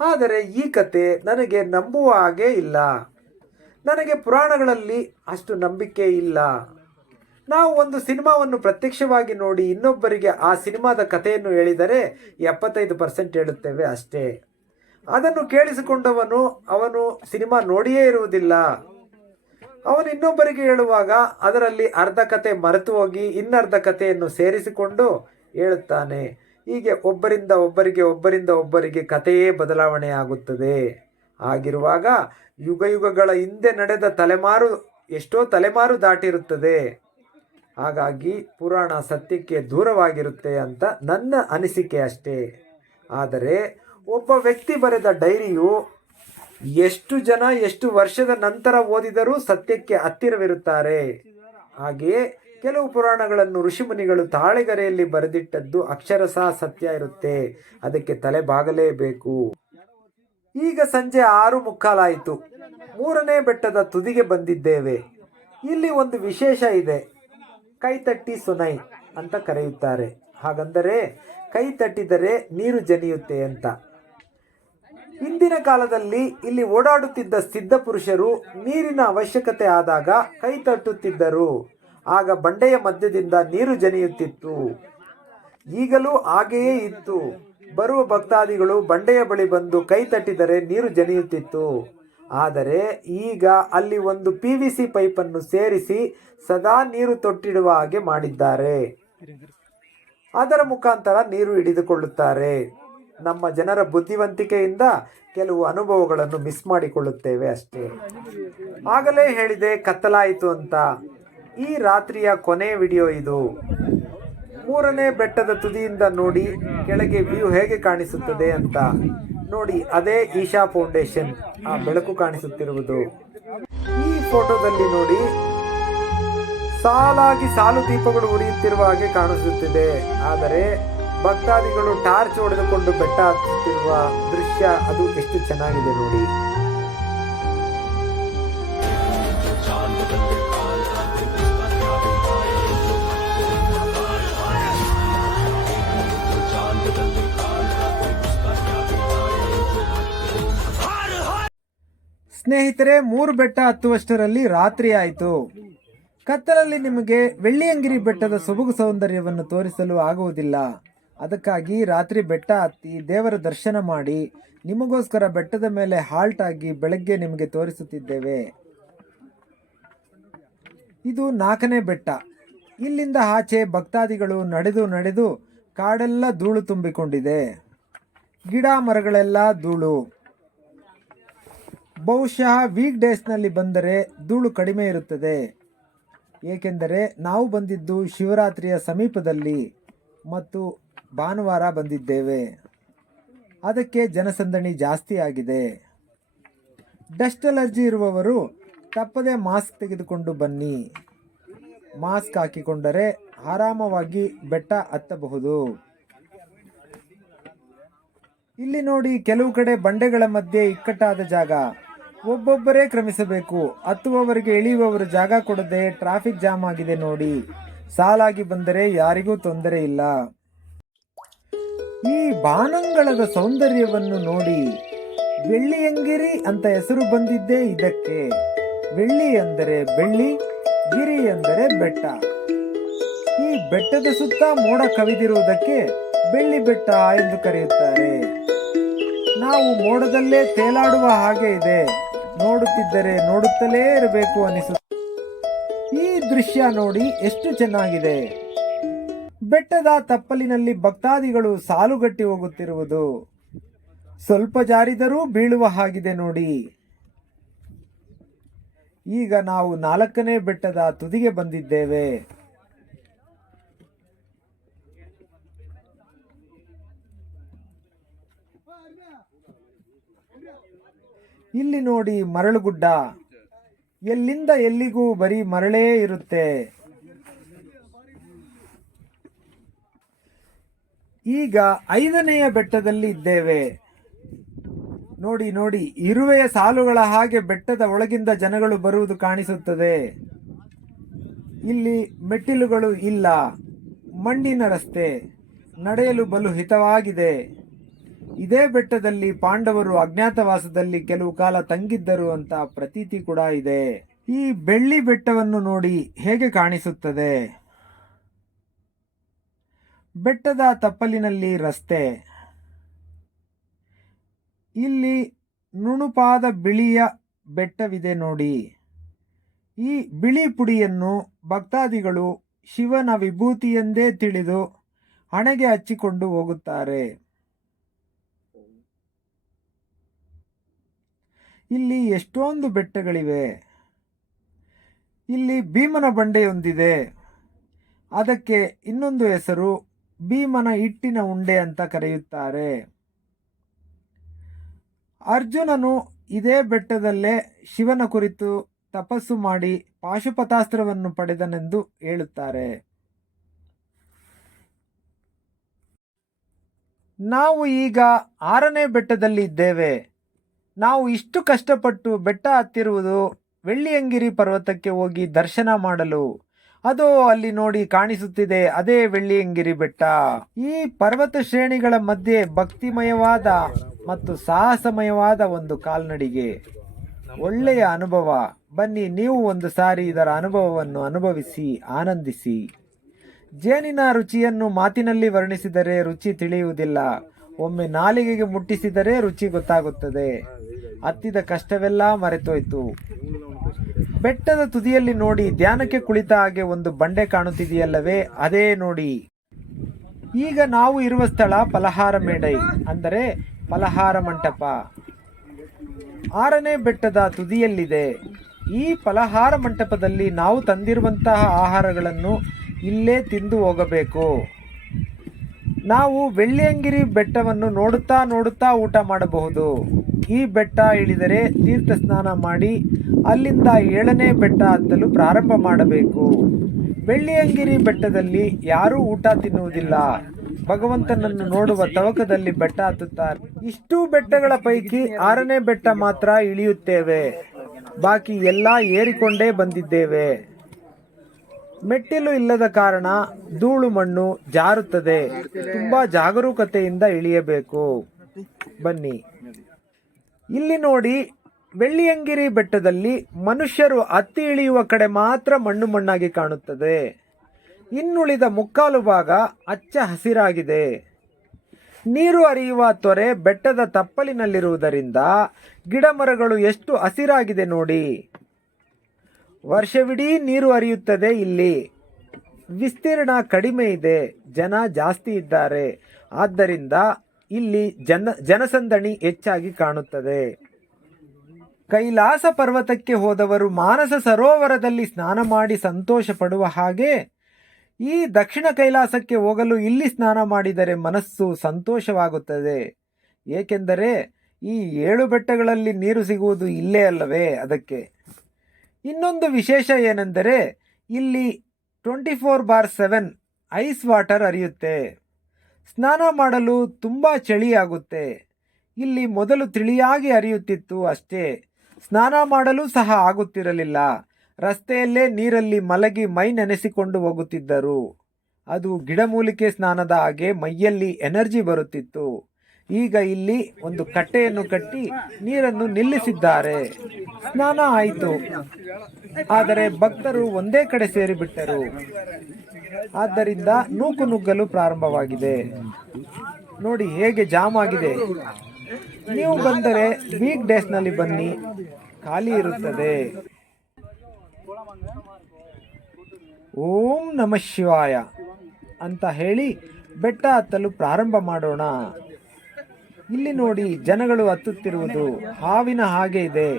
ಆದರೆ ಈ ಕತೆ ನನಗೆ ನಂಬುವ ಹಾಗೆ ಇಲ್ಲ. ನನಗೆ ಪುರಾಣಗಳಲ್ಲಿ ಅಷ್ಟು ನಂಬಿಕೆ ಇಲ್ಲ. ನಾವು ಒಂದು ಸಿನಿಮಾವನ್ನು ಪ್ರತ್ಯಕ್ಷವಾಗಿ ನೋಡಿ ಇನ್ನೊಬ್ಬರಿಗೆ ಆ ಸಿನಿಮಾದ ಕಥೆಯನ್ನು ಹೇಳಿದರೆ 75% ಹೇಳುತ್ತೇವೆ ಅಷ್ಟೇ. ಅದನ್ನು ಕೇಳಿಸಿಕೊಂಡವನು ಅವನು ಸಿನಿಮಾ ನೋಡಿಯೇ ಇರುವುದಿಲ್ಲ. ಅವನು ಇನ್ನೊಬ್ಬರಿಗೆ ಹೇಳುವಾಗ ಅದರಲ್ಲಿ ಅರ್ಧ ಕತೆ ಮರೆತು ಹೋಗಿ ಇನ್ನರ್ಧ ಕಥೆಯನ್ನು ಸೇರಿಸಿಕೊಂಡು ಹೇಳುತ್ತಾನೆ. ಹೀಗೆ ಒಬ್ಬರಿಂದ ಒಬ್ಬರಿಗೆ ಕಥೆಯೇ ಬದಲಾವಣೆ ಆಗುತ್ತದೆ. ಆಗಿರುವಾಗ ಯುಗಗಳ ಹಿಂದೆ ನಡೆದ ಎಷ್ಟೋ ತಲೆಮಾರು ದಾಟಿರುತ್ತದೆ. ಹಾಗಾಗಿ ಪುರಾಣ ಸತ್ಯಕ್ಕೆ ದೂರವಾಗಿರುತ್ತೆ ಅಂತ ನನ್ನ ಅನಿಸಿಕೆ ಅಷ್ಟೇ. ಆದರೆ ಒಬ್ಬ ವ್ಯಕ್ತಿ ಬರೆದ ಡೈರಿಯು ಎಷ್ಟು ವರ್ಷದ ನಂತರ ಓದಿದರೂ ಸತ್ಯಕ್ಕೆ ಹತ್ತಿರವಿರುತ್ತಾರೆ. ಹಾಗೆಯೇ ಕೆಲವು ಪುರಾಣಗಳನ್ನು ಋಷಿಮುನಿಗಳು ತಾಳೆಗರೆಯಲ್ಲಿ ಬರೆದಿಟ್ಟದ್ದು ಅಕ್ಷರಶಃ ಸತ್ಯ ಇರುತ್ತೆ. ಅದಕ್ಕೆ ತಲೆ ಬಾಗಲೇಬೇಕು. ಈಗ ಸಂಜೆ 6:15 3ನೇ ಬೆಟ್ಟದ ತುದಿಗೆ ಬಂದಿದ್ದೇವೆ. ಇಲ್ಲಿ ಒಂದು ವಿಶೇಷ ಇದೆ. ಕೈತಟ್ಟಿ ಸುನೈ ಅಂತ ಕರೆಯುತ್ತಾರೆ. ಹಾಗಂದರೆ ಕೈ ತಟ್ಟಿದರೆ ನೀರು ಜನಿಯುತ್ತೆ ಅಂತ. ಹಿಂದಿನ ಕಾಲದಲ್ಲಿ ಇಲ್ಲಿ ಓಡಾಡುತ್ತಿದ್ದ ಸಿದ್ಧ ಪುರುಷರು ನೀರಿನ ಅವಶ್ಯಕತೆ ಆದಾಗ ಕೈ ತಟ್ಟುತ್ತಿದ್ದರು. ಆಗ ಬಂಡೆಯ ಮಧ್ಯದಿಂದ ನೀರು ಜನಿಯುತ್ತಿತ್ತು. ಈಗಲೂ ಹಾಗೆಯೇ ಇತ್ತು. ಬರುವ ಭಕ್ತಾದಿಗಳು ಬಂಡೆಯ ಬಳಿ ಬಂದು ಕೈ ತಟ್ಟಿದರೆ ನೀರು ಜನಿಯುತ್ತಿತ್ತು. ಆದರೆ ಈಗ ಅಲ್ಲಿ ಒಂದು PVC ಪೈಪನ್ನು ಸೇರಿಸಿ ಸದಾ ನೀರು ತೊಟ್ಟಿಡುವ ಹಾಗೆ ಮಾಡಿದ್ದಾರೆ. ಅದರ ಮುಖಾಂತರ ನೀರು ಹಿಡಿದುಕೊಳ್ಳುತ್ತಾರೆ. ನಮ್ಮ ಜನರ ಬುದ್ಧಿವಂತಿಕೆಯಿಂದ ಕೆಲವು ಅನುಭವಗಳನ್ನು ಮಿಸ್ ಮಾಡಿಕೊಳ್ಳುತ್ತೇವೆ ಅಷ್ಟೇ. ಆಗಲೇ ಹೇಳಿದೆ ಕತ್ತಲಾಯಿತು ಅಂತ. ಈ ರಾತ್ರಿಯ ಕೊನೆಯ ವಿಡಿಯೋ ಇದು. 3ನೇ ಬೆಟ್ಟದ ತುದಿಯಿಂದ ನೋಡಿ ಕೆಳಗೆ ವ್ಯೂ ಹೇಗೆ ಕಾಣಿಸುತ್ತದೆ ಅಂತ ನೋಡಿ. ಅದೇ ಈಶಾ ಫೌಂಡೇಶನ್. ಆ ಬೆಳಕು ಕಾಣಿಸುತ್ತಿರುವುದು. ಈ ಫೋಟೋದಲ್ಲಿ ನೋಡಿ ಸಾಲು ದೀಪಗಳು ಉರಿಯುತ್ತಿರುವ ಹಾಗೆ ಕಾಣಿಸುತ್ತಿದೆ. ಆದರೆ ಭಕ್ತಾದಿಗಳು ಟಾರ್ಚ್ ಹೊಡೆದುಕೊಂಡು ಬೆಟ್ಟ ಹತ್ತುತ್ತಿರುವ ದೃಶ್ಯ ಅದು ಎಷ್ಟು ಚೆನ್ನಾಗಿದೆ ನೋಡಿ. ಸ್ನೇಹಿತರೆ, 3 ಬೆಟ್ಟ ಹತ್ತುವಷ್ಟರಲ್ಲಿ ರಾತ್ರಿ ಆಯಿತು. ಕತ್ತಲಲ್ಲಿ ನಿಮಗೆ ಬೆಳ್ಳಿಯಂಗಿರಿ ಬೆಟ್ಟದ ಸೊಬಗು ಸೌಂದರ್ಯವನ್ನು ತೋರಿಸಲು ಆಗುವುದಿಲ್ಲ. ಅದಕ್ಕಾಗಿ ರಾತ್ರಿ ಬೆಟ್ಟ ಹತ್ತಿ ದೇವರ ದರ್ಶನ ಮಾಡಿ ನಿಮಗೋಸ್ಕರ ಬೆಟ್ಟದ ಮೇಲೆ ಹಾಲ್ಟ್ ಆಗಿ ಬೆಳಗ್ಗೆ ನಿಮಗೆ ತೋರಿಸುತ್ತಿದ್ದೇವೆ. ಇದು 4ನೇ ಬೆಟ್ಟ. ಇಲ್ಲಿಂದ ಆಚೆ ಭಕ್ತಾದಿಗಳು ನಡೆದು ಕಾಡೆಲ್ಲ ಧೂಳು ತುಂಬಿಕೊಂಡಿದೆ. ಗಿಡ ಮರಗಳೆಲ್ಲ ಧೂಳು. ಬಹುಶಃ ವೀಕ್ ಡೇಸ್ನಲ್ಲಿ ಬಂದರೆ ಧೂಳು ಕಡಿಮೆ ಇರುತ್ತದೆ. ಏಕೆಂದರೆ ನಾವು ಬಂದಿದ್ದು ಶಿವರಾತ್ರಿಯ ಸಮೀಪದಲ್ಲಿ ಮತ್ತು ಭಾನುವಾರ ಬಂದಿದ್ದೇವೆ. ಅದಕ್ಕೆ ಜನಸಂದಣಿ ಜಾಸ್ತಿ ಆಗಿದೆ. ಡಸ್ಟ್ ಅಲರ್ಜಿ ಇರುವವರು ತಪ್ಪದೆ ಮಾಸ್ಕ್ ತೆಗೆದುಕೊಂಡು ಬನ್ನಿ. ಮಾಸ್ಕ್ ಹಾಕಿಕೊಂಡರೆ ಆರಾಮವಾಗಿ ಬೆಟ್ಟ ಹತ್ತಬಹುದು. ಇಲ್ಲಿ ನೋಡಿ, ಕೆಲವು ಕಡೆ ಬಂಡೆಗಳ ಮಧ್ಯೆ ಇಕ್ಕಟ್ಟಾದ ಜಾಗ. ಒಬ್ಬೊಬ್ಬರೇ ಕ್ರಮಿಸಬೇಕು. ಹತ್ತುವವರಿಗೆ ಇಳಿಯುವವರು ಜಾಗ ಕೊಡದೆ ಟ್ರಾಫಿಕ್ ಜಾಮ್ ಆಗಿದೆ ನೋಡಿ. ಸಾಲಾಗಿ ಬಂದರೆ ಯಾರಿಗೂ ತೊಂದರೆ ಇಲ್ಲ. ಈ ಬಾನಂಗಳದ ಸೌಂದರ್ಯವನ್ನು ನೋಡಿ. ಬೆಳ್ಳಿಯಂಗಿರಿ ಅಂತ ಹೆಸರು ಬಂದಿದ್ದೇ ಇದಕ್ಕೆ. ಬೆಳ್ಳಿ ಅಂದರೆ ಬೆಳ್ಳಿ, ಗಿರಿ ಅಂದರೆ ಬೆಟ್ಟ. ಈ ಬೆಟ್ಟದ ಸುತ್ತ ಮೋಡ ಕವಿದಿರುವುದಕ್ಕೆ ಬೆಳ್ಳಿ ಬೆಟ್ಟ ಎಂದು ಕರೆಯುತ್ತಾರೆ. ನಾವು ಮೋಡದಲ್ಲೇ ತೇಲಾಡುವ ಹಾಗೆ ಇದೆ. ನೋಡುತ್ತಿದ್ದರೆ ನೋಡುತ್ತಲೇ ಇರಬೇಕು ಅನಿಸುತ್ತೆ. ಈ ದೃಶ್ಯ ನೋಡಿ ಎಷ್ಟು ಚೆನ್ನಾಗಿದೆ. ಬೆಟ್ಟದ ತಪ್ಪಲಿನಲ್ಲಿ ಭಕ್ತಾದಿಗಳು ಸಾಲುಗಟ್ಟಿ ಹೋಗುತ್ತಿರುವುದು. ಸ್ವಲ್ಪ ಜಾರಿದರೂ ಬೀಳುವ ಹಾಗಿದೆ ನೋಡಿ. ಈಗ ನಾವು 4ನೇ ಬೆಟ್ಟದ ತುದಿಗೆ ಬಂದಿದ್ದೇವೆ. ಇಲ್ಲಿ ನೋಡಿ ಮರಳುಗುಡ್ಡ, ಎಲ್ಲಿಂದ ಎಲ್ಲಿಗೂ ಬರೀ ಮರಳೇ ಇರುತ್ತೆ. ಈಗ 5ನೆಯ ಬೆಟ್ಟದಲ್ಲಿ ಇದ್ದೇವೆ. ನೋಡಿ ನೋಡಿ, ಇರುವೆಯ ಸಾಲುಗಳ ಹಾಗೆ ಬೆಟ್ಟದ ಒಳಗಿಂದ ಜನಗಳು ಬರುವುದು ಕಾಣಿಸುತ್ತದೆ. ಇಲ್ಲಿ ಮೆಟ್ಟಿಲುಗಳು ಇಲ್ಲ, ಮಣ್ಣಿನ ರಸ್ತೆ, ನಡೆಯಲು ಬಲು ಹಿತವಾಗಿದೆ. ಇದೇ ಬೆಟ್ಟದಲ್ಲಿ ಪಾಂಡವರು ಅಜ್ಞಾತವಾಸದಲ್ಲಿ ಕೆಲವು ಕಾಲ ತಂಗಿದ್ದರು ಅಂತ ಪ್ರತೀತಿ ಕೂಡ ಇದೆ. ಈ ಬೆಳ್ಳಿ ಬೆಟ್ಟವನ್ನು ನೋಡಿ ಹೇಗೆ ಕಾಣಿಸುತ್ತದೆ. ಬೆಟ್ಟದ ತಪ್ಪಲಿನಲ್ಲಿ ರಸ್ತೆ, ಇಲ್ಲಿ ನುಣುಪಾದ ಬಿಳಿಯ ಬೆಟ್ಟವಿದೆ ನೋಡಿ. ಈ ಬಿಳಿ ಪುಡಿಯನ್ನು ಭಕ್ತಾದಿಗಳು ಶಿವನ ವಿಭೂತಿಯೆಂದೇ ತಿಳಿದು ಹಣೆಗೆ ಹಚ್ಚಿಕೊಂಡು ಹೋಗುತ್ತಾರೆ. ಇಲ್ಲಿ ಎಷ್ಟೊಂದು ಬೆಟ್ಟಗಳಿವೆ. ಇಲ್ಲಿ ಭೀಮನ ಬಂಡೆಯೊಂದಿದೆ. ಅದಕ್ಕೆ ಇನ್ನೊಂದು ಹೆಸರು ಭೀಮನ ಹಿಟ್ಟಿನ ಉಂಡೆ ಅಂತ ಕರೆಯುತ್ತಾರೆ. ಅರ್ಜುನನು ಇದೇ ಬೆಟ್ಟದಲ್ಲೇ ಶಿವನ ಕುರಿತು ತಪಸ್ಸು ಮಾಡಿ ಪಾಶುಪತಾಸ್ತ್ರವನ್ನು ಪಡೆದನೆಂದು ಹೇಳುತ್ತಾರೆ. ನಾವು ಈಗ 6ನೇ ಬೆಟ್ಟದಲ್ಲಿ ಇದ್ದೇವೆ. ನಾವು ಇಷ್ಟು ಕಷ್ಟಪಟ್ಟು ಬೆಟ್ಟ ಹತ್ತಿರುವುದು ವೆಳ್ಳಿಯಂಗಿರಿ ಪರ್ವತಕ್ಕೆ ಹೋಗಿ ದರ್ಶನ ಮಾಡಲು. ಅದು ಅಲ್ಲಿ ನೋಡಿ ಕಾಣಿಸುತ್ತಿದೆ, ಅದೇ ವೆಳ್ಳಿಯಂಗಿರಿ ಬೆಟ್ಟ. ಈ ಪರ್ವತ ಶ್ರೇಣಿಗಳ ಮಧ್ಯೆ ಭಕ್ತಿಮಯವಾದ ಮತ್ತು ಸಾಹಸಮಯವಾದ ಒಂದು ಕಾಲ್ನಡಿಗೆ. ಒಳ್ಳೆಯ ಅನುಭವ. ಬನ್ನಿ, ನೀವು ಒಂದು ಸಾರಿ ಇದರ ಅನುಭವವನ್ನು ಅನುಭವಿಸಿ ಆನಂದಿಸಿ. ಜೇನಿನ ರುಚಿಯನ್ನು ಮಾತಿನಲ್ಲಿ ವರ್ಣಿಸಿದರೆ ರುಚಿ ತಿಳಿಯುವುದಿಲ್ಲ. ಒಮ್ಮೆ ನಾಲಿಗೆಗೆ ಮುಟ್ಟಿಸಿದರೆ ರುಚಿ ಗೊತ್ತಾಗುತ್ತದೆ. ಹತ್ತಿದ ಕಷ್ಟವೆಲ್ಲ ಮರೆತೋಯ್ತು. ಬೆಟ್ಟದ ತುದಿಯಲ್ಲಿ ನೋಡಿ, ಧ್ಯಾನಕ್ಕೆ ಕುಳಿತ ಹಾಗೆ ಒಂದು ಬಂಡೆ ಕಾಣುತ್ತಿದೆಯಲ್ಲವೇ, ಅದೇ ನೋಡಿ. ಈಗ ನಾವು ಇರುವ ಸ್ಥಳ ಫಲಹಾರ ಮೇಡೈ, ಅಂದರೆ ಫಲಹಾರ ಮಂಟಪ. 6ನೇ ಬೆಟ್ಟದ ತುದಿಯಲ್ಲಿದೆ. ಈ ಫಲಹಾರ ಮಂಟಪದಲ್ಲಿ ನಾವು ತಂದಿರುವಂತಹ ಆಹಾರಗಳನ್ನು ಇಲ್ಲೇ ತಿಂದು ಹೋಗಬೇಕು. ನಾವು ವೆಳ್ಳಿಯಂಗಿರಿ ಬೆಟ್ಟವನ್ನು ನೋಡುತ್ತಾ ನೋಡುತ್ತಾ ಊಟ ಮಾಡಬಹುದು. ಈ ಬೆಟ್ಟ ಇಳಿದರೆ ತೀರ್ಥ ಸ್ನಾನ ಮಾಡಿ ಅಲ್ಲಿಂದ 7ನೇ ಬೆಟ್ಟ ಹತ್ತಲು ಪ್ರಾರಂಭ ಮಾಡಬೇಕು. ವೆಳ್ಳಿಯಂಗಿರಿ ಬೆಟ್ಟದಲ್ಲಿ ಯಾರೂ ಊಟ ತಿನ್ನುವುದಿಲ್ಲ. ಭಗವಂತನನ್ನು ನೋಡುವ ತವಕದಲ್ಲಿ ಬೆಟ್ಟ ಹತ್ತುತ್ತಾರೆ. ಇಷ್ಟು ಬೆಟ್ಟಗಳ ಪೈಕಿ 6ನೇ ಬೆಟ್ಟ ಮಾತ್ರ ಇಳಿಯುತ್ತೇವೆ. ಬಾಕಿ ಎಲ್ಲ ಏರಿಕೊಂಡೇ ಬಂದಿದ್ದೇವೆ. ಮೆಟ್ಟಿಲು ಇಲ್ಲದ ಕಾರಣ ಧೂಳು ಮಣ್ಣು ಜಾರುತ್ತದೆ. ತುಂಬಾ ಜಾಗರೂಕತೆಯಿಂದ ಇಳಿಯಬೇಕು. ಬನ್ನಿ, ಇಲ್ಲಿ ನೋಡಿ, ವೆಳ್ಳಿಯಂಗಿರಿ ಬೆಟ್ಟದಲ್ಲಿ ಮನುಷ್ಯರು ಹತ್ತಿ ಇಳಿಯುವ ಕಡೆ ಮಾತ್ರ ಮಣ್ಣು ಮಣ್ಣಾಗಿ ಕಾಣುತ್ತದೆ. ಇನ್ನುಳಿದ ಮುಕ್ಕಾಲು ಭಾಗ ಹಚ್ಚ ಹಸಿರಾಗಿದೆ. ನೀರು ಹರಿಯುವ ತೊರೆ ಬೆಟ್ಟದ ತಪ್ಪಲಿನಲ್ಲಿರುವುದರಿಂದ ಗಿಡ ಮರಗಳು ಎಷ್ಟು ಹಸಿರಾಗಿದೆ ನೋಡಿ. ವರ್ಷವಿಡೀ ನೀರು ಹರಿಯುತ್ತದೆ. ಇಲ್ಲಿ ವಿಸ್ತೀರ್ಣ ಕಡಿಮೆ ಇದೆ, ಜನ ಜಾಸ್ತಿ ಇದ್ದಾರೆ. ಆದ್ದರಿಂದ ಇಲ್ಲಿ ಜನಸಂದಣಿ ಹೆಚ್ಚಾಗಿ ಕಾಣುತ್ತದೆ. ಕೈಲಾಸ ಪರ್ವತಕ್ಕೆ ಹೋದವರು ಮಾನಸ ಸರೋವರದಲ್ಲಿ ಸ್ನಾನ ಮಾಡಿ ಸಂತೋಷ ಪಡುವ ಹಾಗೆ ಈ ದಕ್ಷಿಣ ಕೈಲಾಸಕ್ಕೆ ಹೋಗಲು ಇಲ್ಲಿ ಸ್ನಾನ ಮಾಡಿದರೆ ಮನಸ್ಸು ಸಂತೋಷವಾಗುತ್ತದೆ. ಏಕೆಂದರೆ ಈ 7 ಬೆಟ್ಟಗಳಲ್ಲಿ ನೀರು ಸಿಗುವುದು ಇಲ್ಲೇ ಅಲ್ಲವೇ, ಅದಕ್ಕೆ. ಇನ್ನೊಂದು ವಿಶೇಷ ಏನೆಂದರೆ ಇಲ್ಲಿ 24/7 ಐಸ್ ವಾಟರ್ ಹರಿಯುತ್ತೆ. ಸ್ನಾನ ಮಾಡಲು ತುಂಬ ಚಳಿಯಾಗುತ್ತೆ. ಇಲ್ಲಿ ಮೊದಲು ತಿಳಿಯಾಗಿ ಹರಿಯುತ್ತಿತ್ತು ಅಷ್ಟೇ. ಸ್ನಾನ ಮಾಡಲು ಸಹ ಆಗುತ್ತಿರಲಿಲ್ಲ. ರಸ್ತೆಯಲ್ಲೇ ನೀರಲ್ಲಿ ಮಲಗಿ ಮೈ ನೆನೆಸಿಕೊಂಡು ಹೋಗುತ್ತಿದ್ದರು. ಅದು ಗಿಡಮೂಲಿಕೆ ಸ್ನಾನದ ಹಾಗೆ ಮೈಯಲ್ಲಿ ಎನರ್ಜಿ ಬರುತ್ತಿತ್ತು. ಈಗ ಇಲ್ಲಿ ಒಂದು ಕಟ್ಟೆಯನ್ನು ಕಟ್ಟಿ ನೀರನ್ನು ನಿಲ್ಲಿಸಿದ್ದಾರೆ. ಸ್ನಾನ ಆಯಿತು. ಆದರೆ ಭಕ್ತರು ಒಂದೇ ಕಡೆ ಸೇರಿಬಿಟ್ಟರು. ಆದ್ದರಿಂದ ನೂಕು ನುಗ್ಗಲು ಪ್ರಾರಂಭವಾಗಿದೆ. ನೋಡಿ ಹೇಗೆ ಜಾಮ್ ಆಗಿದೆ. ನೀವು ಬಂದರೆ ವೀಕ್ ಡೇಸ್ನಲ್ಲಿ ಬನ್ನಿ, ಖಾಲಿ ಇರುತ್ತದೆ. ಓಂ ನಮಃ ಶಿವಾಯ ಅಂತ ಹೇಳಿ ಬೆಟ್ಟ ಹತ್ತಲು ಪ್ರಾರಂಭ ಮಾಡೋಣ. ಇಲ್ಲಿ ನೋಡಿ, ಜನಗಳು ಹತ್ತುತ್ತಿರುವುದು ಹಾವಿನ ಹಾಗೆ ಇದೆ.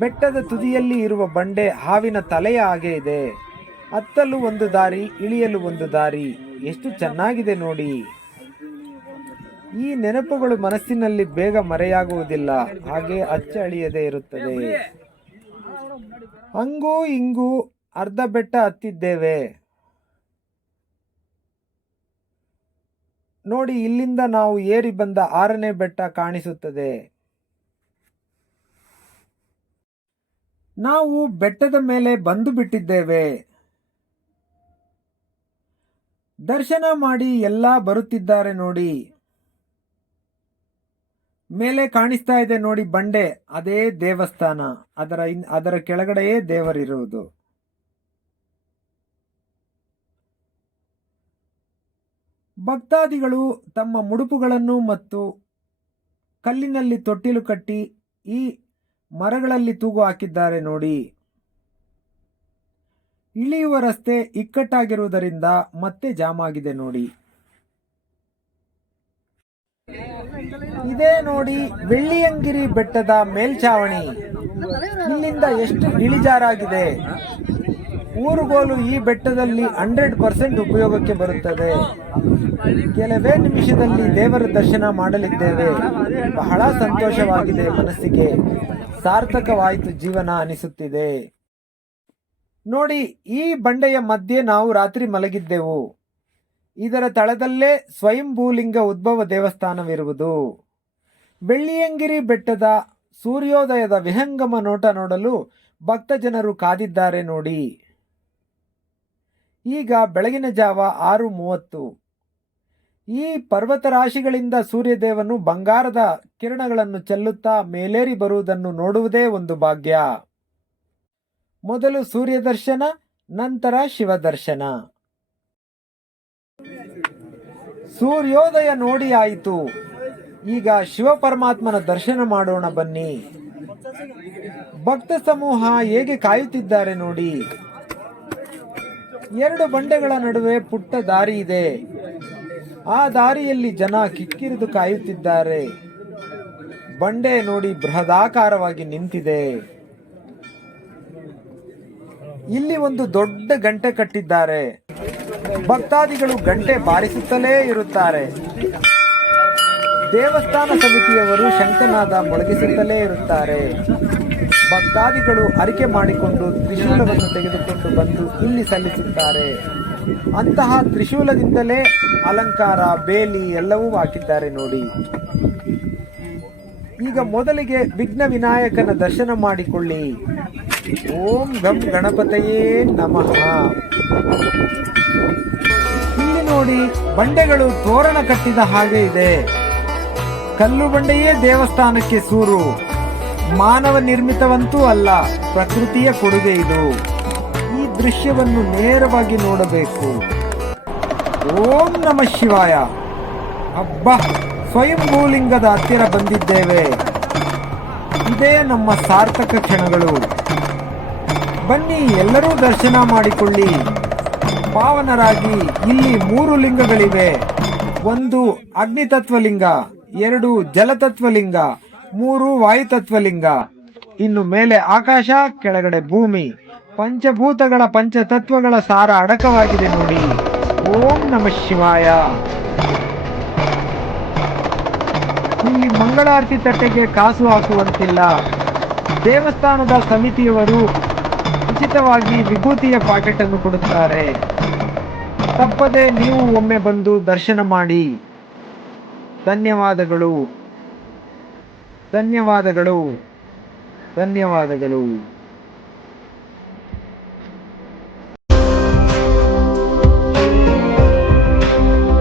ಬೆಟ್ಟದ ತುದಿಯಲ್ಲಿ ಇರುವ ಬಂಡೆ ಹಾವಿನ ತಲೆಯ ಹಾಗೆ ಇದೆ. ಹತ್ತಲು ಒಂದು ದಾರಿ, ಇಳಿಯಲು ಒಂದು ದಾರಿ. ಎಷ್ಟು ಚೆನ್ನಾಗಿದೆ ನೋಡಿ. ಈ ನೆನಪುಗಳು ಮನಸ್ಸಿನಲ್ಲಿ ಬೇಗ ಮರೆಯಾಗುವುದಿಲ್ಲ, ಹಾಗೆ ಅಚ್ಚಳಿಯದೇ ಇರುತ್ತದೆ. ಹಂಗೂ ಹಿಂಗೂ ಅರ್ಧ ಬೆಟ್ಟ ಹತ್ತಿದ್ದೇವೆ ನೋಡಿ. ಇಲ್ಲಿಂದ ನಾವು ಏರಿ ಬಂದ 6ನೇ ಬೆಟ್ಟ ಕಾಣಿಸುತ್ತದೆ. ನಾವು ಬೆಟ್ಟದ ಮೇಲೆ ಬಂದು ಬಿಟ್ಟಿದ್ದೇವೆ. ದರ್ಶನ ಮಾಡಿ ಎಲ್ಲ ಬರುತ್ತಿದ್ದಾರೆ ನೋಡಿ. ಮೇಲೆ ಕಾಣಿಸ್ತಾ ಇದೆ ನೋಡಿ ಬಂಡೆ, ಅದೇ ದೇವಸ್ಥಾನ. ಅದರ ಕೆಳಗಡೆಯೇ ದೇವರಿರುವುದು. ಭಕ್ತಾದಿಗಳು ತಮ್ಮ ಮುಡುಪುಗಳನ್ನು ಮತ್ತು ಕಲ್ಲಿನಲ್ಲಿ ತೊಟ್ಟಿಲು ಕಟ್ಟಿ ಈ ಮರಗಳಲ್ಲಿ ತೂಗು ಹಾಕಿದ್ದಾರೆ ನೋಡಿ. ಇಳಿಯುವ ರಸ್ತೆ ಇಕ್ಕಟ್ಟಾಗಿರುವುದರಿಂದ ಮತ್ತೆ ಜಾಮ್ ಆಗಿದೆ ನೋಡಿ. ಇದೇ ನೋಡಿ ಬೆಳ್ಳಿಯಂಗಿರಿ ಬೆಟ್ಟದ ಮೇಲ್ಛಾವಣಿ. ಇಲ್ಲಿಂದ ಎಷ್ಟು ಇಳಿಜಾರಾಗಿದೆ. ಊರುಗೋಲು ಈ ಬೆಟ್ಟದಲ್ಲಿ 100% ಉಪಯೋಗಕ್ಕೆ ಬರುತ್ತದೆ. ಕೆಲವೇ ನಿಮಿಷದಲ್ಲಿ ದೇವರ ದರ್ಶನ ಮಾಡಲಿದ್ದೇವೆ. ಬಹಳ ಸಂತೋಷವಾಗಿದೆ, ಮನಸ್ಸಿಗೆ ಸಾರ್ಥಕವಾಯಿತು ಜೀವನ ಅನಿಸುತ್ತಿದೆ ನೋಡಿ. ಈ ಬಂಡೆಯ ಮಧ್ಯೆ ನಾವು ರಾತ್ರಿ ಮಲಗಿದ್ದೆವು. ಇದರ ತಳದಲ್ಲೇ ಸ್ವಯಂಭೂಲಿಂಗ ಉದ್ಭವ ದೇವಸ್ಥಾನವಿರುವುದು. ಬೆಳ್ಳಿಯಂಗಿರಿ ಬೆಟ್ಟದ ಸೂರ್ಯೋದಯದ ವಿಹಂಗಮ ನೋಟ ನೋಡಲು ಭಕ್ತ ಜನರು ಕಾದಿದ್ದಾರೆ ನೋಡಿ. ಈಗ ಬೆಳಗಿನ ಜಾವ 6:30. ಈ ಪರ್ವತ ರಾಶಿಗಳಿಂದ ಸೂರ್ಯದೇವನು ಬಂಗಾರದ ಕಿರಣಗಳನ್ನು ಚೆಲ್ಲುತ್ತಾ ಮೇಲೇರಿ ಬರುವುದನ್ನು ನೋಡುವುದೇ ಒಂದು ಭಾಗ್ಯ. ಮೊದಲು ಸೂರ್ಯ ದರ್ಶನ, ನಂತರ ಶಿವ ದರ್ಶನ. ಸೂರ್ಯೋದಯ ನೋಡಿ ಆಯಿತು. ಈಗ ಶಿವ ಪರಮಾತ್ಮನ ದರ್ಶನ ಮಾಡೋಣ ಬನ್ನಿ. ಭಕ್ತ ಸಮೂಹ ಹೇಗೆ ಕಾಯುತ್ತಿದ್ದಾರೆ ನೋಡಿ. 2 ಬಂಡೆಗಳ ನಡುವೆ ಪುಟ್ಟ ದಾರಿ ಇದೆ. ಆ ದಾರಿಯಲ್ಲಿ ಜನ ಕಿಕ್ಕಿರಿದು ಕಾಯುತ್ತಿದ್ದಾರೆ. ಬಂಡೆ ನೋಡಿ ಬೃಹದಾಕಾರವಾಗಿ ನಿಂತಿದೆ. ಇಲ್ಲಿ ಒಂದು ದೊಡ್ಡ ಗಂಟೆ ಕಟ್ಟಿದ್ದಾರೆ. ಭಕ್ತಾದಿಗಳು ಗಂಟೆ ಬಾರಿಸುತ್ತಲೇ ಇರುತ್ತಾರೆ. ದೇವಸ್ಥಾನ ಸಮಿತಿಯವರು ಶಂಖನಾದ ಮೊಳಗಿಸುತ್ತಲೇ ಇರುತ್ತಾರೆ. ಭಕ್ತಾದಿಗಳು ಅರಿಕೆ ಮಾಡಿಕೊಂಡು ತ್ರಿಶೂಲವನ್ನು ತೆಗೆದುಕೊಂಡು ಬಂದು ಇಲ್ಲಿ ಸಲ್ಲಿಸುತ್ತಾರೆ. ಅಂತಹ ತ್ರಿಶೂಲದಿಂದಲೇ ಅಲಂಕಾರ, ಬೇಲಿ ಎಲ್ಲವೂ ಹಾಕಿದ್ದಾರೆ ನೋಡಿ. ಈಗ ಮೊದಲಿಗೆ ವಿಘ್ನ ವಿನಾಯಕನ ದರ್ಶನ ಮಾಡಿಕೊಳ್ಳಿ. ಓಂ ಗಂ ಗಣಪತಯೇ ನಮಃ. ಇಲ್ಲಿ ನೋಡಿ ಬಂಡೆಗಳು ತೋರಣ ಕಟ್ಟಿದ ಹಾಗೆ ಇದೆ. ಕಲ್ಲು ಬಂಡೆಯೇ ದೇವಸ್ಥಾನಕ್ಕೆ ಸೂರು. ಮಾನವ ನಿರ್ಮಿತವಂತೂ ಅಲ್ಲ, ಪ್ರಕೃತಿಯ ಕೊಡುಗೆ ಇದು. ಈ ದೃಶ್ಯವನ್ನು ನೇರವಾಗಿ ನೋಡಬೇಕು. ಓಂ ನಮಃ ಶಿವಾಯ. ಅಬ್ಬಾ, ಸ್ವಯಂಭೂಲಿಂಗದ ಹತ್ತಿರ ಬಂದಿದ್ದೇವೆ. ಇದೇ ನಮ್ಮ ಸಾರ್ಥಕ ಕ್ಷಣಗಳು. ಬನ್ನಿ, ಎಲ್ಲರೂ ದರ್ಶನ ಮಾಡಿಕೊಳ್ಳಿ, ಪಾವನರಾಗಿ. ಇಲ್ಲಿ 3 ಲಿಂಗಗಳಿವೆ. 1 ಅಗ್ನಿತತ್ವಲಿಂಗ, 2 ಜಲತತ್ವಲಿಂಗ, 3 ವಾಯುತತ್ವಲಿಂಗ. ಇನ್ನು ಮೇಲೆ ಆಕಾಶ, ಕೆಳಗಡೆ ಭೂಮಿ. ಪಂಚಭೂತಗಳ ಪಂಚತತ್ವಗಳ ಸಾರ ಅಡಕವಾಗಿದೆ ನೋಡಿ. ಓಂ ನಮಃ ಶಿವಾಯ. ಇಲ್ಲಿ ಮಂಗಳಾರತಿ ತಟ್ಟೆಗೆ ಕಾಸು ಹಾಕುವಂತಿಲ್ಲ. ದೇವಸ್ಥಾನದ ಸಮಿತಿಯವರು ಉಚಿತವಾಗಿ ವಿಭೂತಿಯ ಪಾಕೆಟ್ ಅನ್ನು ಕೊಡುತ್ತಾರೆ. ತಪ್ಪದೆ ನೀವು ಒಮ್ಮೆ ಬಂದು ದರ್ಶನ ಮಾಡಿ. ಧನ್ಯವಾದಗಳು. ಧನ್ಯವಾದಗಳು. ಧನ್ಯವಾದಗಳು.